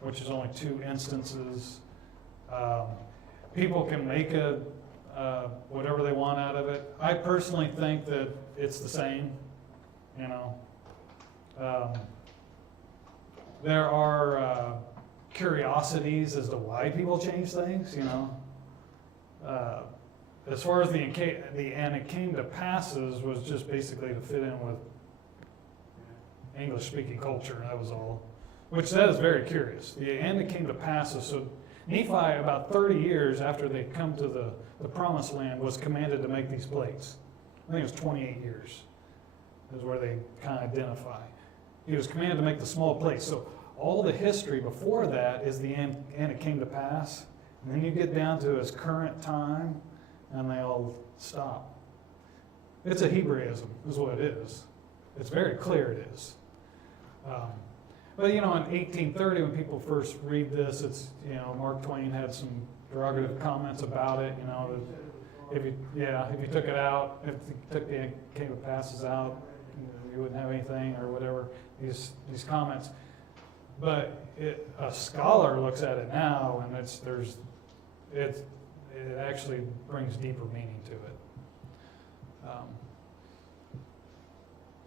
which is only 2 instances. People can make whatever they want out of it. I personally think that it's the same, There are curiosities as to why people change things, As far as the and it came to passes was just basically to fit in with English-speaking culture, that was all. Which that is very curious. The and it came to passes. So Nephi, about 30 years after they come to the promised land, was commanded to make these plates. I think it was 28 years is where they kind of identify. He was commanded to make the small plates. So all the history before that is the and it came to pass. And then you get down to his current time, and they all stop. It's a Hebraism, is what it is. It's very clear it is. But in 1830, when people first read this, it's Mark Twain had some derogative comments about it. If you took it out, if you took the came of passes out, you wouldn't have anything or whatever. These comments, but a scholar looks at it now, and it actually brings deeper meaning to it.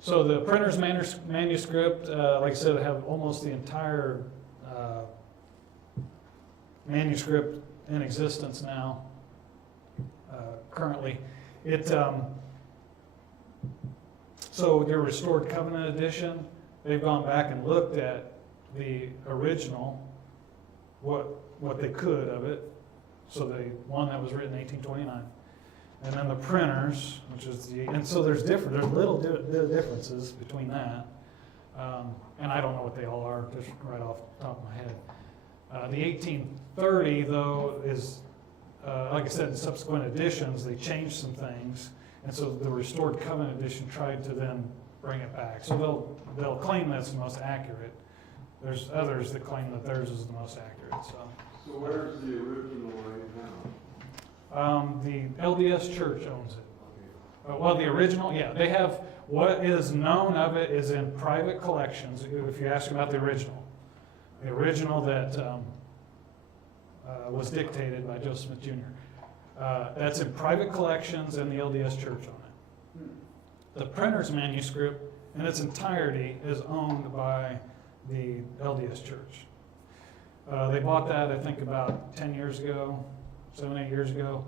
So the printer's manuscript, like I said, I have almost the entire manuscript in existence now. Currently, so the Restored Covenant edition, they've gone back and looked at the original, what they could of it. So the one that was written in 1829. And then the printers, which is and so there's little differences between that. And I don't know what they all are, just right off the top of my head. The 1830, though, is, like I said, in subsequent editions, they changed some things. And so the Restored Covenant edition tried to then bring it back. So they'll claim that's the most accurate. There's others that claim that theirs is the most accurate. So where's the original right now? The LDS Church owns it. Well, the original, they have, what is known of it is in private collections, if you ask about the original. The original that was dictated by Joseph Smith Jr. That's in private collections, and the LDS Church own it. The printer's manuscript in its entirety is owned by the LDS Church. They bought that, I think, about 10 years ago, 7, 8 years ago.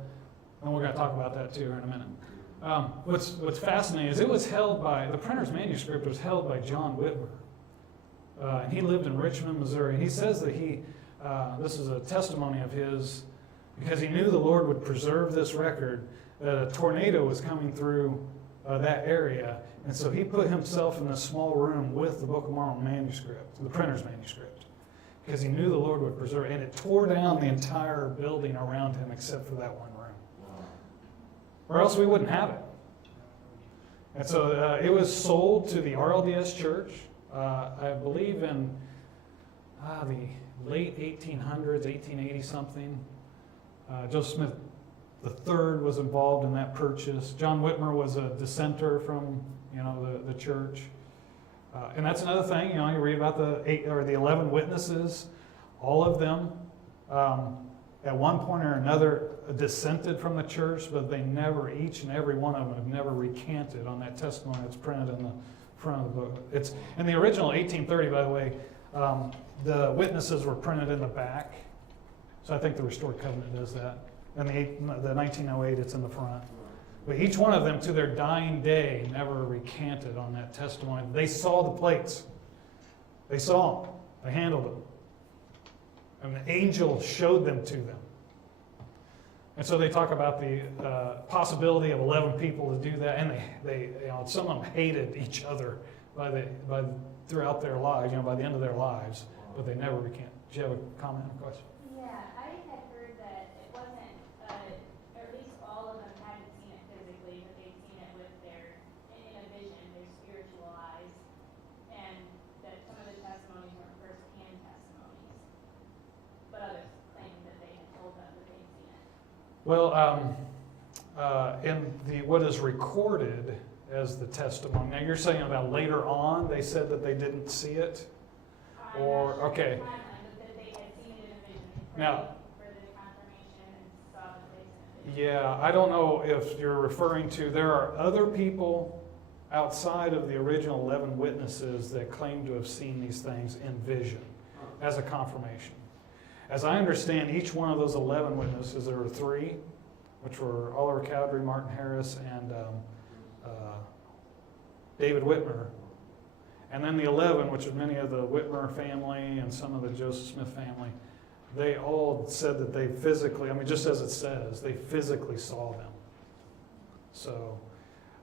And we're going to talk about that too here in a minute. What's fascinating is it was held by, the printer's manuscript was held by John Whitmer. And he lived in Richmond, Missouri. He says that this is a testimony of his, because he knew the Lord would preserve this record, that a tornado was coming through that area. And so he put himself in this small room with the Book of Mormon manuscript, the printer's manuscript, because he knew the Lord would preserve it. And it tore down the entire building around him except for that one room. Or else we wouldn't have it. And so it was sold to the RLDS Church, I believe in the late 1800s, 1880 something. Joseph Smith III was involved in that purchase. John Whitmer was a dissenter from, the church. And that's another thing, you read about the 11 witnesses. All of them, at one point or another, dissented from the church, but they never, each and every one of them have never recanted on that testimony that's printed in the front of the book. It's in the original 1830, by the way. The witnesses were printed in the back, so I think the Restored Covenant does that. And the 1908, it's in the front. But each one of them, to their dying day, never recanted on that testimony. They saw the plates. They saw them. They handled them. And the angel showed them to them. And so they talk about the possibility of 11 people to do that, and they some of them hated each other throughout their lives, by the end of their lives, but they never recanted. Do you have a comment or question? Yeah, I had heard that it wasn't, or at least all of them hadn't seen it physically, but they'd seen it with in a vision, their spiritual eyes, and that some of the testimonies weren't first-hand testimonies, but others claimed that they had told them that they'd seen it. Well, in what is recorded as the testimony, now you're saying about later on, they said that they didn't see it? Or, okay. But that they had seen it in a vision. Now, for the confirmation and saw that they sent it. yeah, I don't know if you're referring to, there are other people outside of the original 11 witnesses that claim to have seen these things in vision as a confirmation. As I understand, each one of those 11 witnesses, there were 3, which were Oliver Cowdery, Martin Harris, and David Whitmer. And then the 11, which is many of the Whitmer family and some of the Joseph Smith family, they all said that they physically, just as it says, they physically saw them. So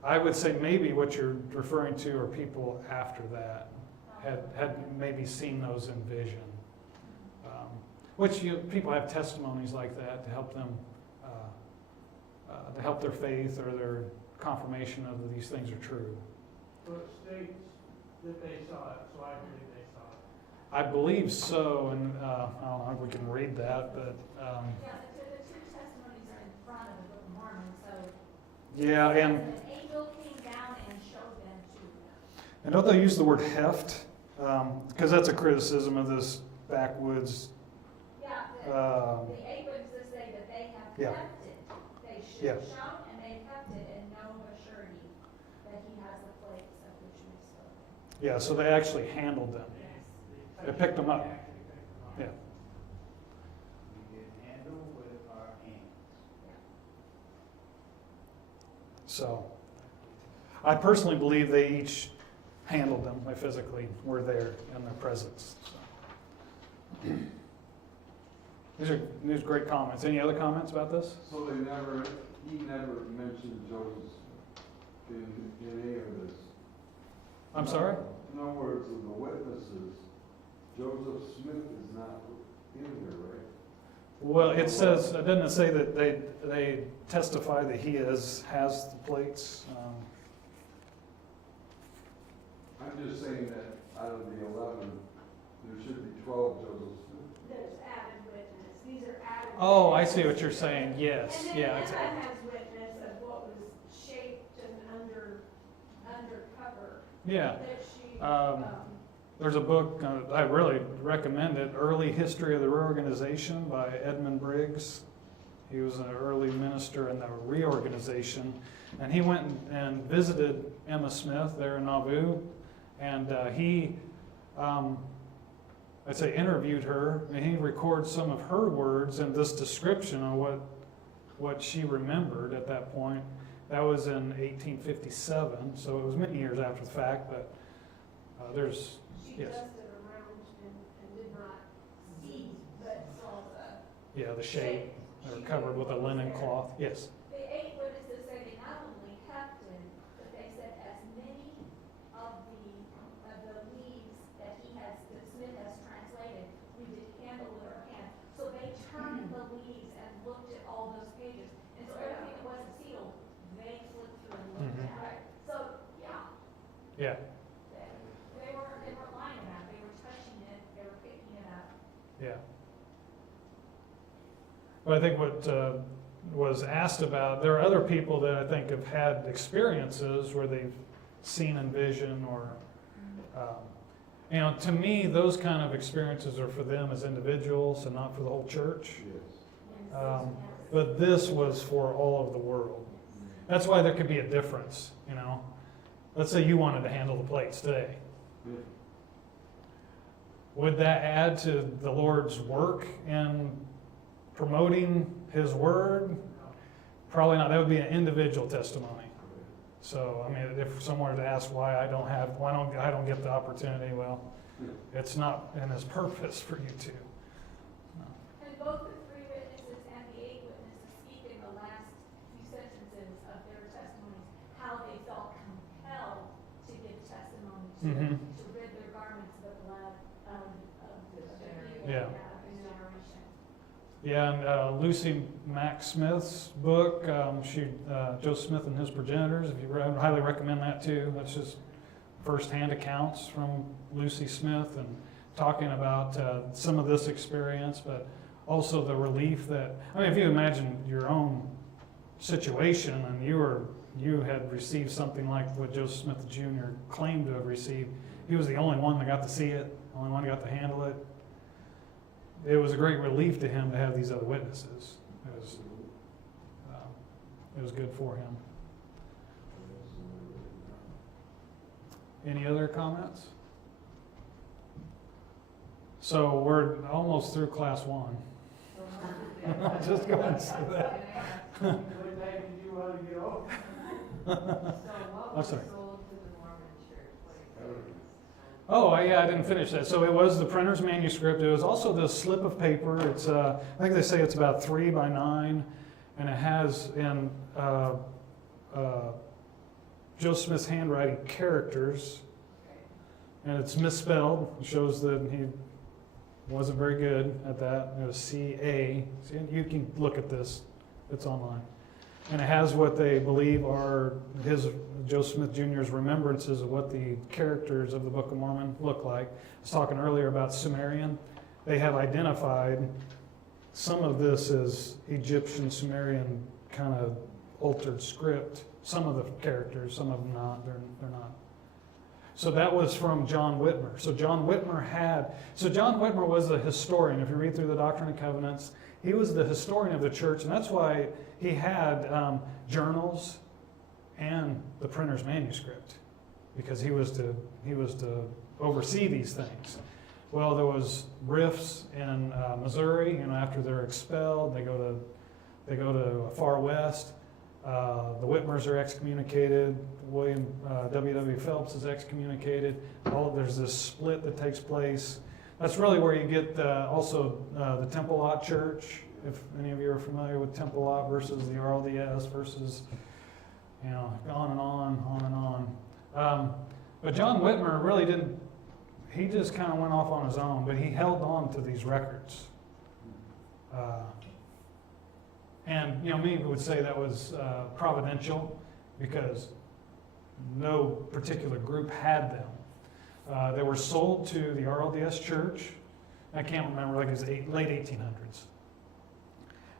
I would say maybe what you're referring to are people after that had maybe seen those in vision. Which people have testimonies like that to help them, to help their faith or their confirmation of that these things are true. So it states that they saw it, so I believe they saw it. I believe so, and I don't know if we can read that, but Yeah, the two testimonies are in front of the Book of Mormon, so. yeah, and An angel came down and showed them to them. don't they use the word heft? Because that's a criticism of this backwoods. Yeah, Um, the 8 witnesses say that they have yeah. kept it. They Yeah. should shown and they kept it, and no surety that he has the plates of which we spoke. Yeah, so they actually handled them. They picked them up. Yeah. We can handle with our hands. So I personally believe they each handled them. They physically were there in their presence. So. These are great comments. Any other comments about this? So he never mentioned Joseph in any of this. I'm sorry? In other words, of the witnesses, Joseph Smith is not in here, right? Well, it says, doesn't it say that they testify that he has the plates? I'm just saying that out of the 11, there should be 12 Joseph Smith. There's added witness, these are added. Oh, I witness. see what you're saying. Yes, And then yeah, Emma exactly. has witness of what was shaped and undercover, Yeah. that she, There's a book, I really recommend it, Early History of the Reorganization by Edmund Briggs. He was an early minister in the reorganization. And he went and visited Emma Smith there in Nauvoo. And he, I'd say, interviewed her. And he records some of her words in this description of what she remembered at that point. That was in 1857, so it was many years after the fact, but there's... she Yes. dusted around and did not see, but saw the. Yeah, the shape. They were covered with a linen cloth. Yes. The 8 witnesses say they not only kept it, but they said as many of the leaves that Smith has translated, we did handle with our hands. So they turned the leaves and looked at all those pages. And so everything that wasn't sealed, they flipped through and looked Mhm. at. So, Yeah. they weren't lying about it. They were touching it, they were picking it But I think what was asked about, there are other people that I think have had experiences where they've seen in vision or, to me, those kind of experiences are for them as individuals and not for the whole church. Yes. But this was for all of the world. That's why there could be a difference, Let's say you wanted to handle the plates today. Yeah. Would that add to the Lord's work in promoting His word? Probably not. That would be an individual testimony. So, if someone were to ask why I don't get the opportunity, well, it's not in His purpose for you to. And both the 3 witnesses and the 8 witnesses speak in the last few sentences of their testimonies, how they felt compelled to give testimony to rid their garments of the blood of the people Yeah. of this generation. Yeah, and Lucy Mack Smith's book, Joe Smith and His Progenitors, if you read, I highly recommend that too. That's just first-hand accounts from Lucy Smith and talking about some of this experience, but also the relief that, if you imagine your own situation and you had received something like what Joseph Smith Jr. claimed to have received, he was the only one that got to see it, the only one that got to handle it. It was a great relief to him to have these other witnesses. It was good for him. Any other comments? So we're almost through class 1. Just go and say that. What day did you want to get over? So what I'm was sorry. sold to the Mormon church? What exactly? Oh, yeah, I didn't finish that. So it was the printer's manuscript. It was also this slip of paper. It's, I think they say it's about 3 by 9, and it has in Joe Smith's handwriting characters, and it's misspelled. It shows that he wasn't very good at that. It was C-A. You can look at this. It's online. And it has what they believe are Joe Smith Jr.'s remembrances of what the characters of the Book of Mormon look like. I was talking earlier about Sumerian. They have identified some of this as Egyptian, Sumerian kind of altered script. Some of the characters, some of them not. They're not. So that was from John Whitmer. So John Whitmer was a historian. If you read through the Doctrine and Covenants, he was the historian of the church, and that's why he had journals and the printer's manuscript, because he was to oversee these things. Well, there was rifts in Missouri. After they're expelled, they go to far west. The Whitmers are excommunicated. William W.W. Phelps is excommunicated. There's this split that takes place. That's really where you get also the Temple Lot Church, if any of you are familiar with Temple Lot versus the RLDS versus, on and on. But John Whitmer really didn't, he just kind of went off on his own, but he held on to these records. And many would say that was providential because no particular group had them. They were sold to the RLDS Church. I can't remember, like it was late 1800s.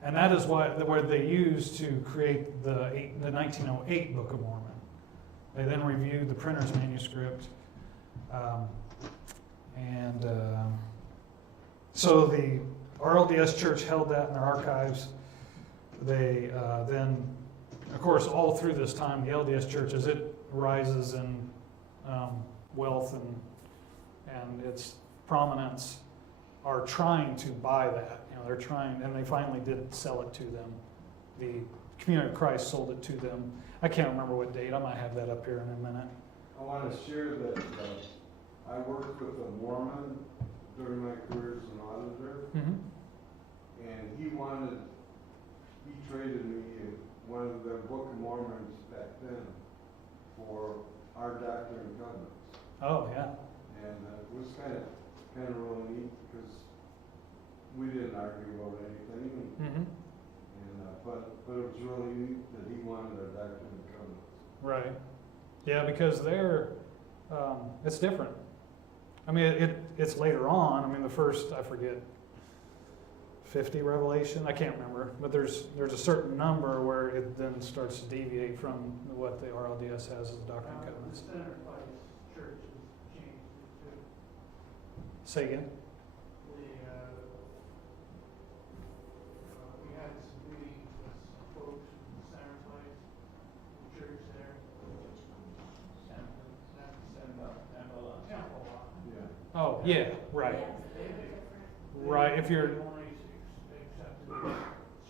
And that is where they used to create the 1908 Book of Mormon. They then reviewed the printer's manuscript. So the RLDS Church held that in their archives. They then, of course, all through this time, the LDS Church, as it rises in wealth and its prominence, are trying to buy that. They're trying, and they finally did sell it to them. The Community of Christ sold it to them. I can't remember what date. I might have that up here in a minute. I want to share that I worked with a Mormon during my career as an auditor, and he traded me one of the Book of Mormons back then for our Doctrine and Covenants. Oh, yeah. And it was kind of really neat because we didn't argue about anything. But it was really neat that he wanted our Doctrine and Covenants. Right. Yeah, because it's different. It's later on. The first, I forget, 50 Revelation. I can't remember, but there's a certain number where it then starts to deviate from what the RLDS has as the Doctrine and Covenants. The Center Place Church has changed it too. Say again? We had some meetings with some folks from the Center Place, the church there. Temple. Yeah. Oh, yeah, right. Right, if you're, Only accepted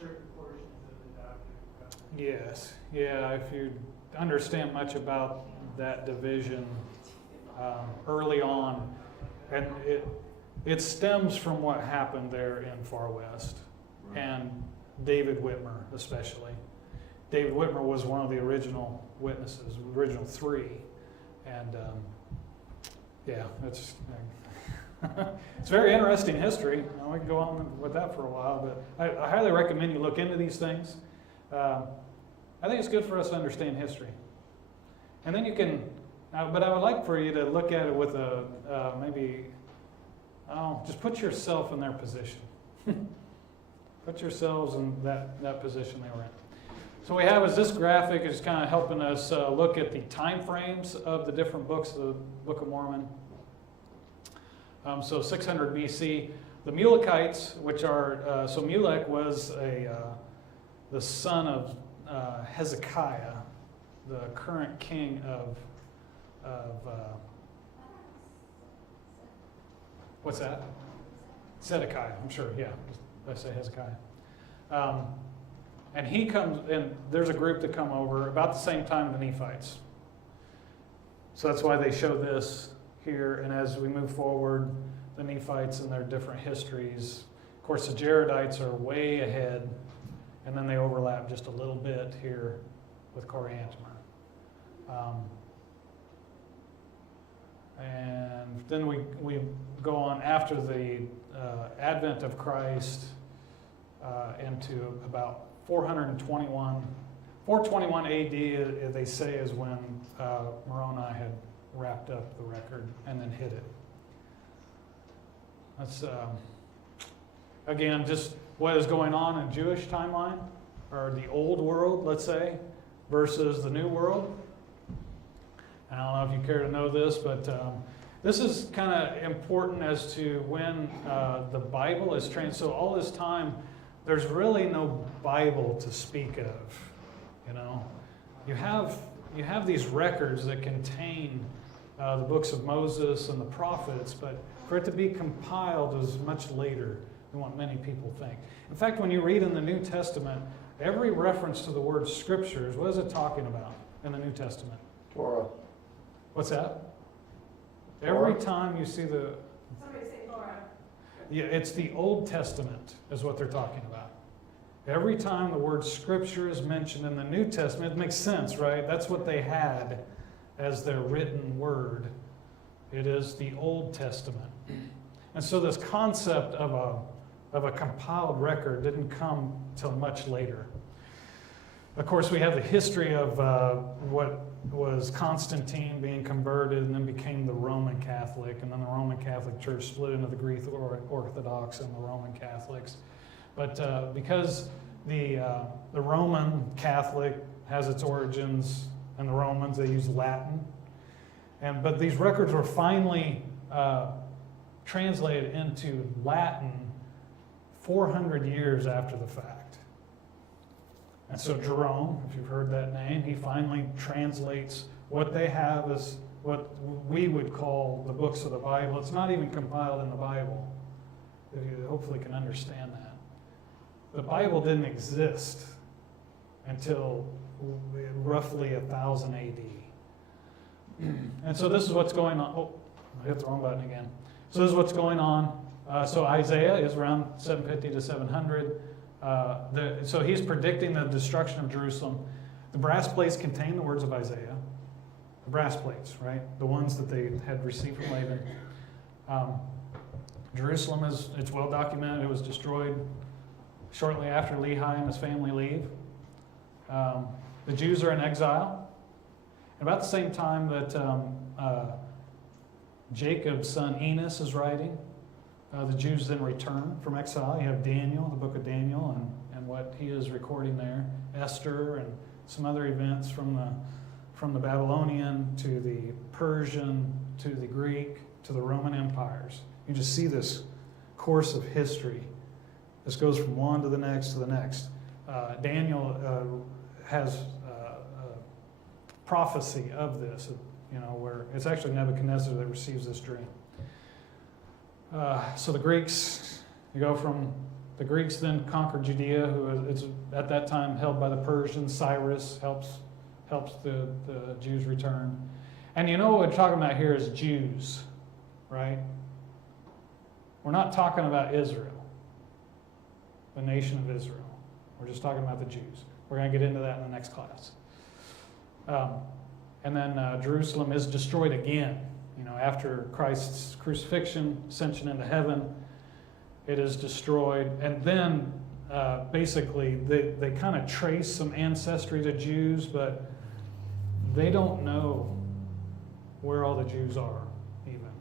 certain portions of the Doctrine and Covenants. yes, yeah, if you understand much about that division early on, and it stems from what happened there in Far West, and David Whitmer especially. David Whitmer was one of the original witnesses, original three, and yeah, it's it's very interesting history. We can go on with that for a while, but I highly recommend you look into these things. I think it's good for us to understand history, and then you can. But I would like for you to look at it with a maybe. Just put yourself in their position. Put yourselves in that position they were in. So what we have is this graphic is kind of helping us look at the time frames of the different books of the Book of Mormon. So 600 BC, the Mulekites, which are, so Mulek was the son of Hezekiah, the current king of what's that? Zedekiah, I'm sure, yeah. I say Hezekiah. And he comes, and there's a group that come over about the same time the Nephites. So that's why they show this here, and as we move forward, the Nephites and their different histories. Of course, the Jaredites are way ahead, and then they overlap just a little bit here with Coriantumr. And then we go on after the advent of Christ into about 421 AD, they say, is when Moroni had wrapped up the record and then hid it. That's, again, just what is going on in Jewish timeline, or the old world, let's say, versus the new world. I don't know if you care to know this, but this is kind of important as to when the Bible is so all this time, there's really no Bible to speak of. You know, you have these records that contain the books of Moses and the prophets, but for it to be compiled is much later than what many people think. In fact, when you read in the New Testament, every reference to the word scriptures, what is it talking about in the New Testament? Torah. What's that? Every time you see the... Somebody say Torah. Yeah, it's the Old Testament is what they're talking about. Every time the word scripture is mentioned in the New Testament, it makes sense, right? That's what they had as their written word. It is the Old Testament. And so this concept of a compiled record didn't come till much later. Of course, we have the history of what was Constantine being converted and then became the Roman Catholic, and then the Roman Catholic Church split into the Greek Orthodox and the Roman Catholics. But because the Roman Catholic has its origins in the Romans, they use Latin, but these records were finally translated into Latin 400 years after the fact. And so Jerome, if you've heard that name, he finally translates what they have as what we would call the books of the Bible. It's not even compiled in the Bible, if you hopefully can understand that. The Bible didn't exist until roughly 1000 AD. And so this is what's going on. Oh, I hit the wrong button again. So this is what's going on. So Isaiah is around 750 to 700. So he's predicting the destruction of Jerusalem. The brass plates contain the words of Isaiah. The brass plates, right? The ones that they had received from Laban. Jerusalem it's well documented. It was destroyed shortly after Lehi and his family leave. The Jews are in exile. And about the same time that Jacob's son Enos is writing, The Jews then return from exile. You have Daniel, the book of Daniel, and what he is recording there. Esther and some other events from the Babylonian to the Persian to the Greek to the Roman empires. You just see this course of history. This goes from one to the next to the next. Daniel has prophecy of this, where it's actually Nebuchadnezzar that receives this dream. So the Greeks, the Greeks then conquered Judea, who is at that time held by the Persians. Cyrus helps the Jews return. And what we're talking about here is Jews, right? We're not talking about Israel, the nation of Israel. We're just talking about the Jews. We're going to get into that in the next class. And then Jerusalem is destroyed again. After Christ's crucifixion, ascension into heaven, it is destroyed. And then basically they kind of trace some ancestry to Jews, but they don't know where all the Jews are even.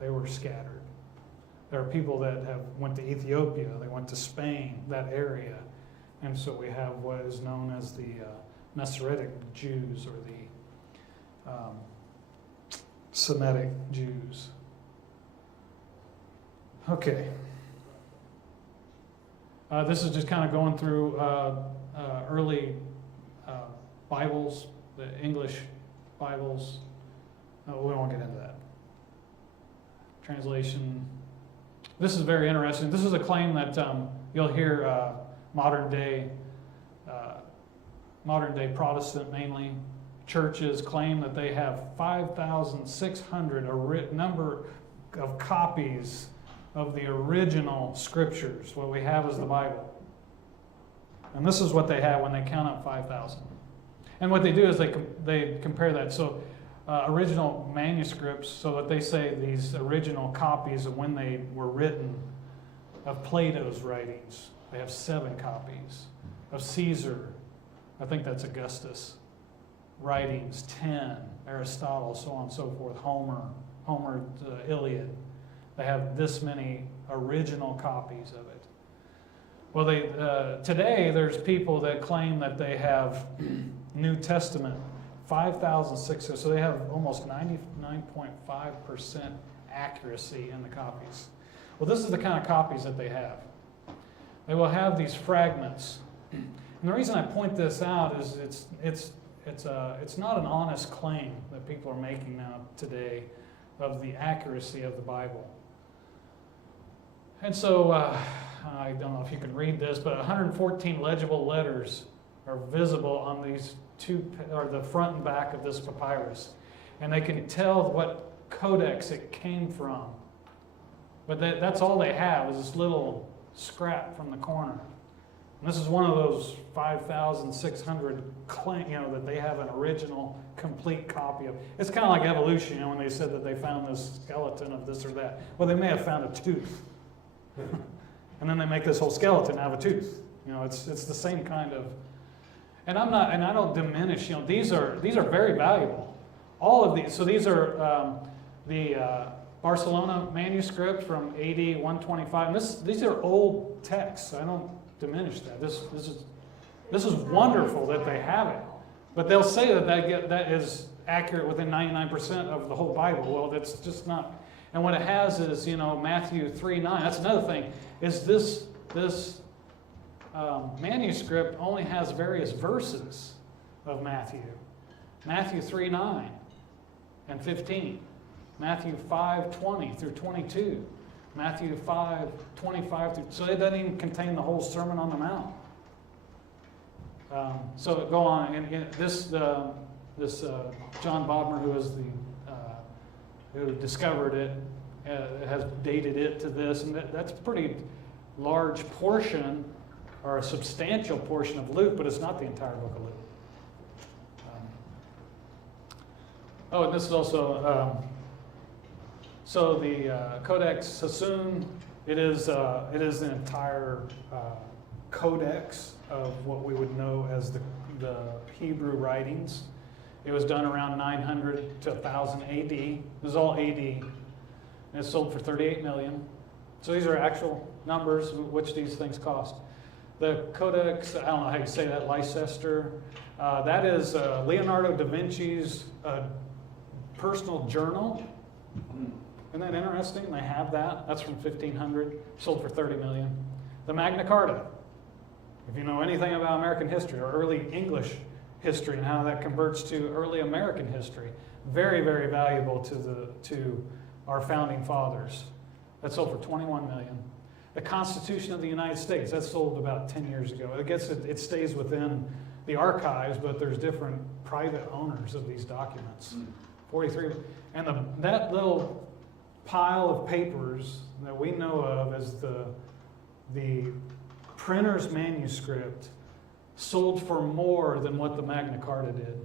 They were scattered. There are people that went to Ethiopia, they went to Spain, that area. And so we have what is known as the Masoretic Jews, or the Semitic Jews. Okay. This is just kind of going through early Bibles, the English Bibles. We won't get into that. Translation. This is very interesting. This is a claim that you'll hear modern day Protestant mainly churches claim that they have 5,600 number of copies of the original scriptures. What we have is the Bible. And this is what they have when they count up 5,000. And what they do is they compare that. So original manuscripts, so that they say these original copies of when they were written of Plato's writings, they have 7 copies. Of Caesar, I think that's Augustus, writings, 10, Aristotle, so on and so forth, Homer's Iliad. They have this many original copies of it. Well, today there's people that claim that they have New Testament, 5,600, so they have almost 99.5% accuracy in the copies. Well, this is the kind of copies that they have. They will have these fragments. And the reason I point this out is it's not an honest claim that people are making now today of the accuracy of the Bible. And so, I don't know if you can read this, but 114 legible letters are visible on these or the front and back of this papyrus. And they can tell what codex it came from. But that's all they have, is this little scrap from the corner. And this is one of those 5,600 that they have an original, complete copy of. It's kind of like evolution, when they said that they found this skeleton of this or that. Well, they may have found a tooth. And then they make this whole skeleton out of a tooth. It's the same kind of. And I don't diminish. These are very valuable. All of these. So these are the Barcelona manuscript from AD 125. And these are old texts. I don't diminish that. This is wonderful that they have it. But they'll say that is accurate within 99% of the whole Bible. Well, that's just not. And what it has is, Matthew 3:9. That's another thing. Is this manuscript only has various verses of Matthew. Matthew 3:9 and 15. Matthew 5:20 through 22. Matthew 5:25 through. So it doesn't even contain the whole Sermon on the Mount. So go on. And this John Bodmer, who is who discovered it, has dated it to this, and that's a pretty large portion, or a substantial portion of Luke, but it's not the entire book of Luke. And this is also, so the Codex Sassoon, it is an entire codex of what we would know as the Hebrew writings. It was done around 900 to 1000 AD. This is all AD. and it's sold for $38 million. So these are actual numbers which these things cost. The Codex, I don't know how you say that, Leicester, that is Leonardo da Vinci's personal journal. Isn't that interesting? They have that. That's from 1500, sold for $30 million. The Magna Carta, if you know anything about American history or early English history and how that converts to early American history, very, very valuable to our founding fathers. That sold for $21 million. The Constitution of the United States, that sold about 10 years ago. It stays within the archives, but there's different private owners of these documents. 43, and that little pile of papers that we know of as the printer's manuscript sold for more than what the Magna Carta did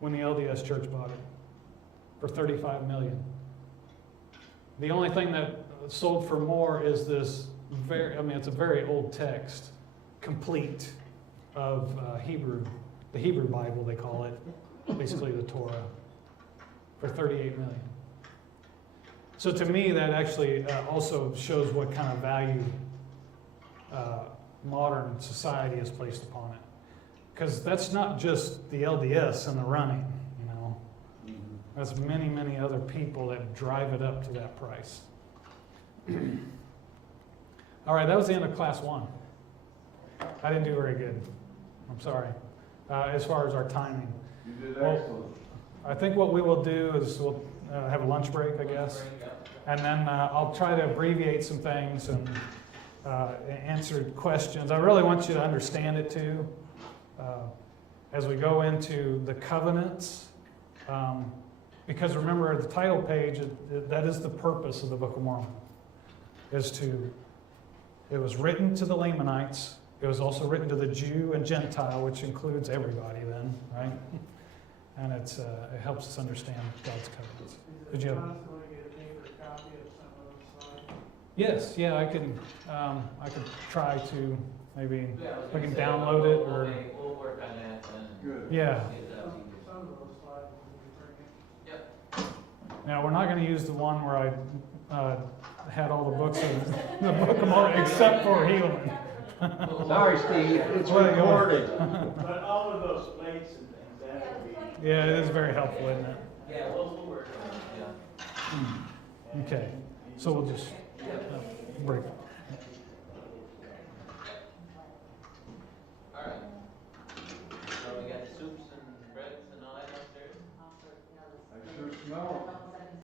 when the LDS Church bought it, for $35 million. The only thing that sold for more is this it's a very old text, complete, of Hebrew, the Hebrew Bible they call it, basically the Torah, for $38 million. So to me, that actually also shows what kind of value modern society has placed upon it. Because that's not just the LDS in the running, you know. That's many, many other people that drive it up to that price. All right, that was the end of class 1. I didn't do very good. I'm sorry. As far as our timing. You did excellent. I think what we will do is we'll have a lunch break, I guess. And then I'll try to abbreviate some things and answer questions. I really want you to understand it too. As we go into the covenants, because remember the title page, that is the purpose of the Book of Mormon, it was written to the Lamanites, it was also written to the Jew and Gentile, which includes everybody then, right? And it helps us understand God's covenants. Is it possible to get a paper copy of some of those slides? Yes, yeah, I could try to maybe we can download it or We'll work on that then. Good. yeah. Some of those slides will be bringing. Now we're not going to use the one where I had all the books of the Book of Mormon except for healing. Sorry, Steve, it's Well, you- recorded. But all of those plates and things, that would be. Yeah, it is very helpful, isn't it? Yeah, we'll work on it, yeah. Okay, so we'll just break.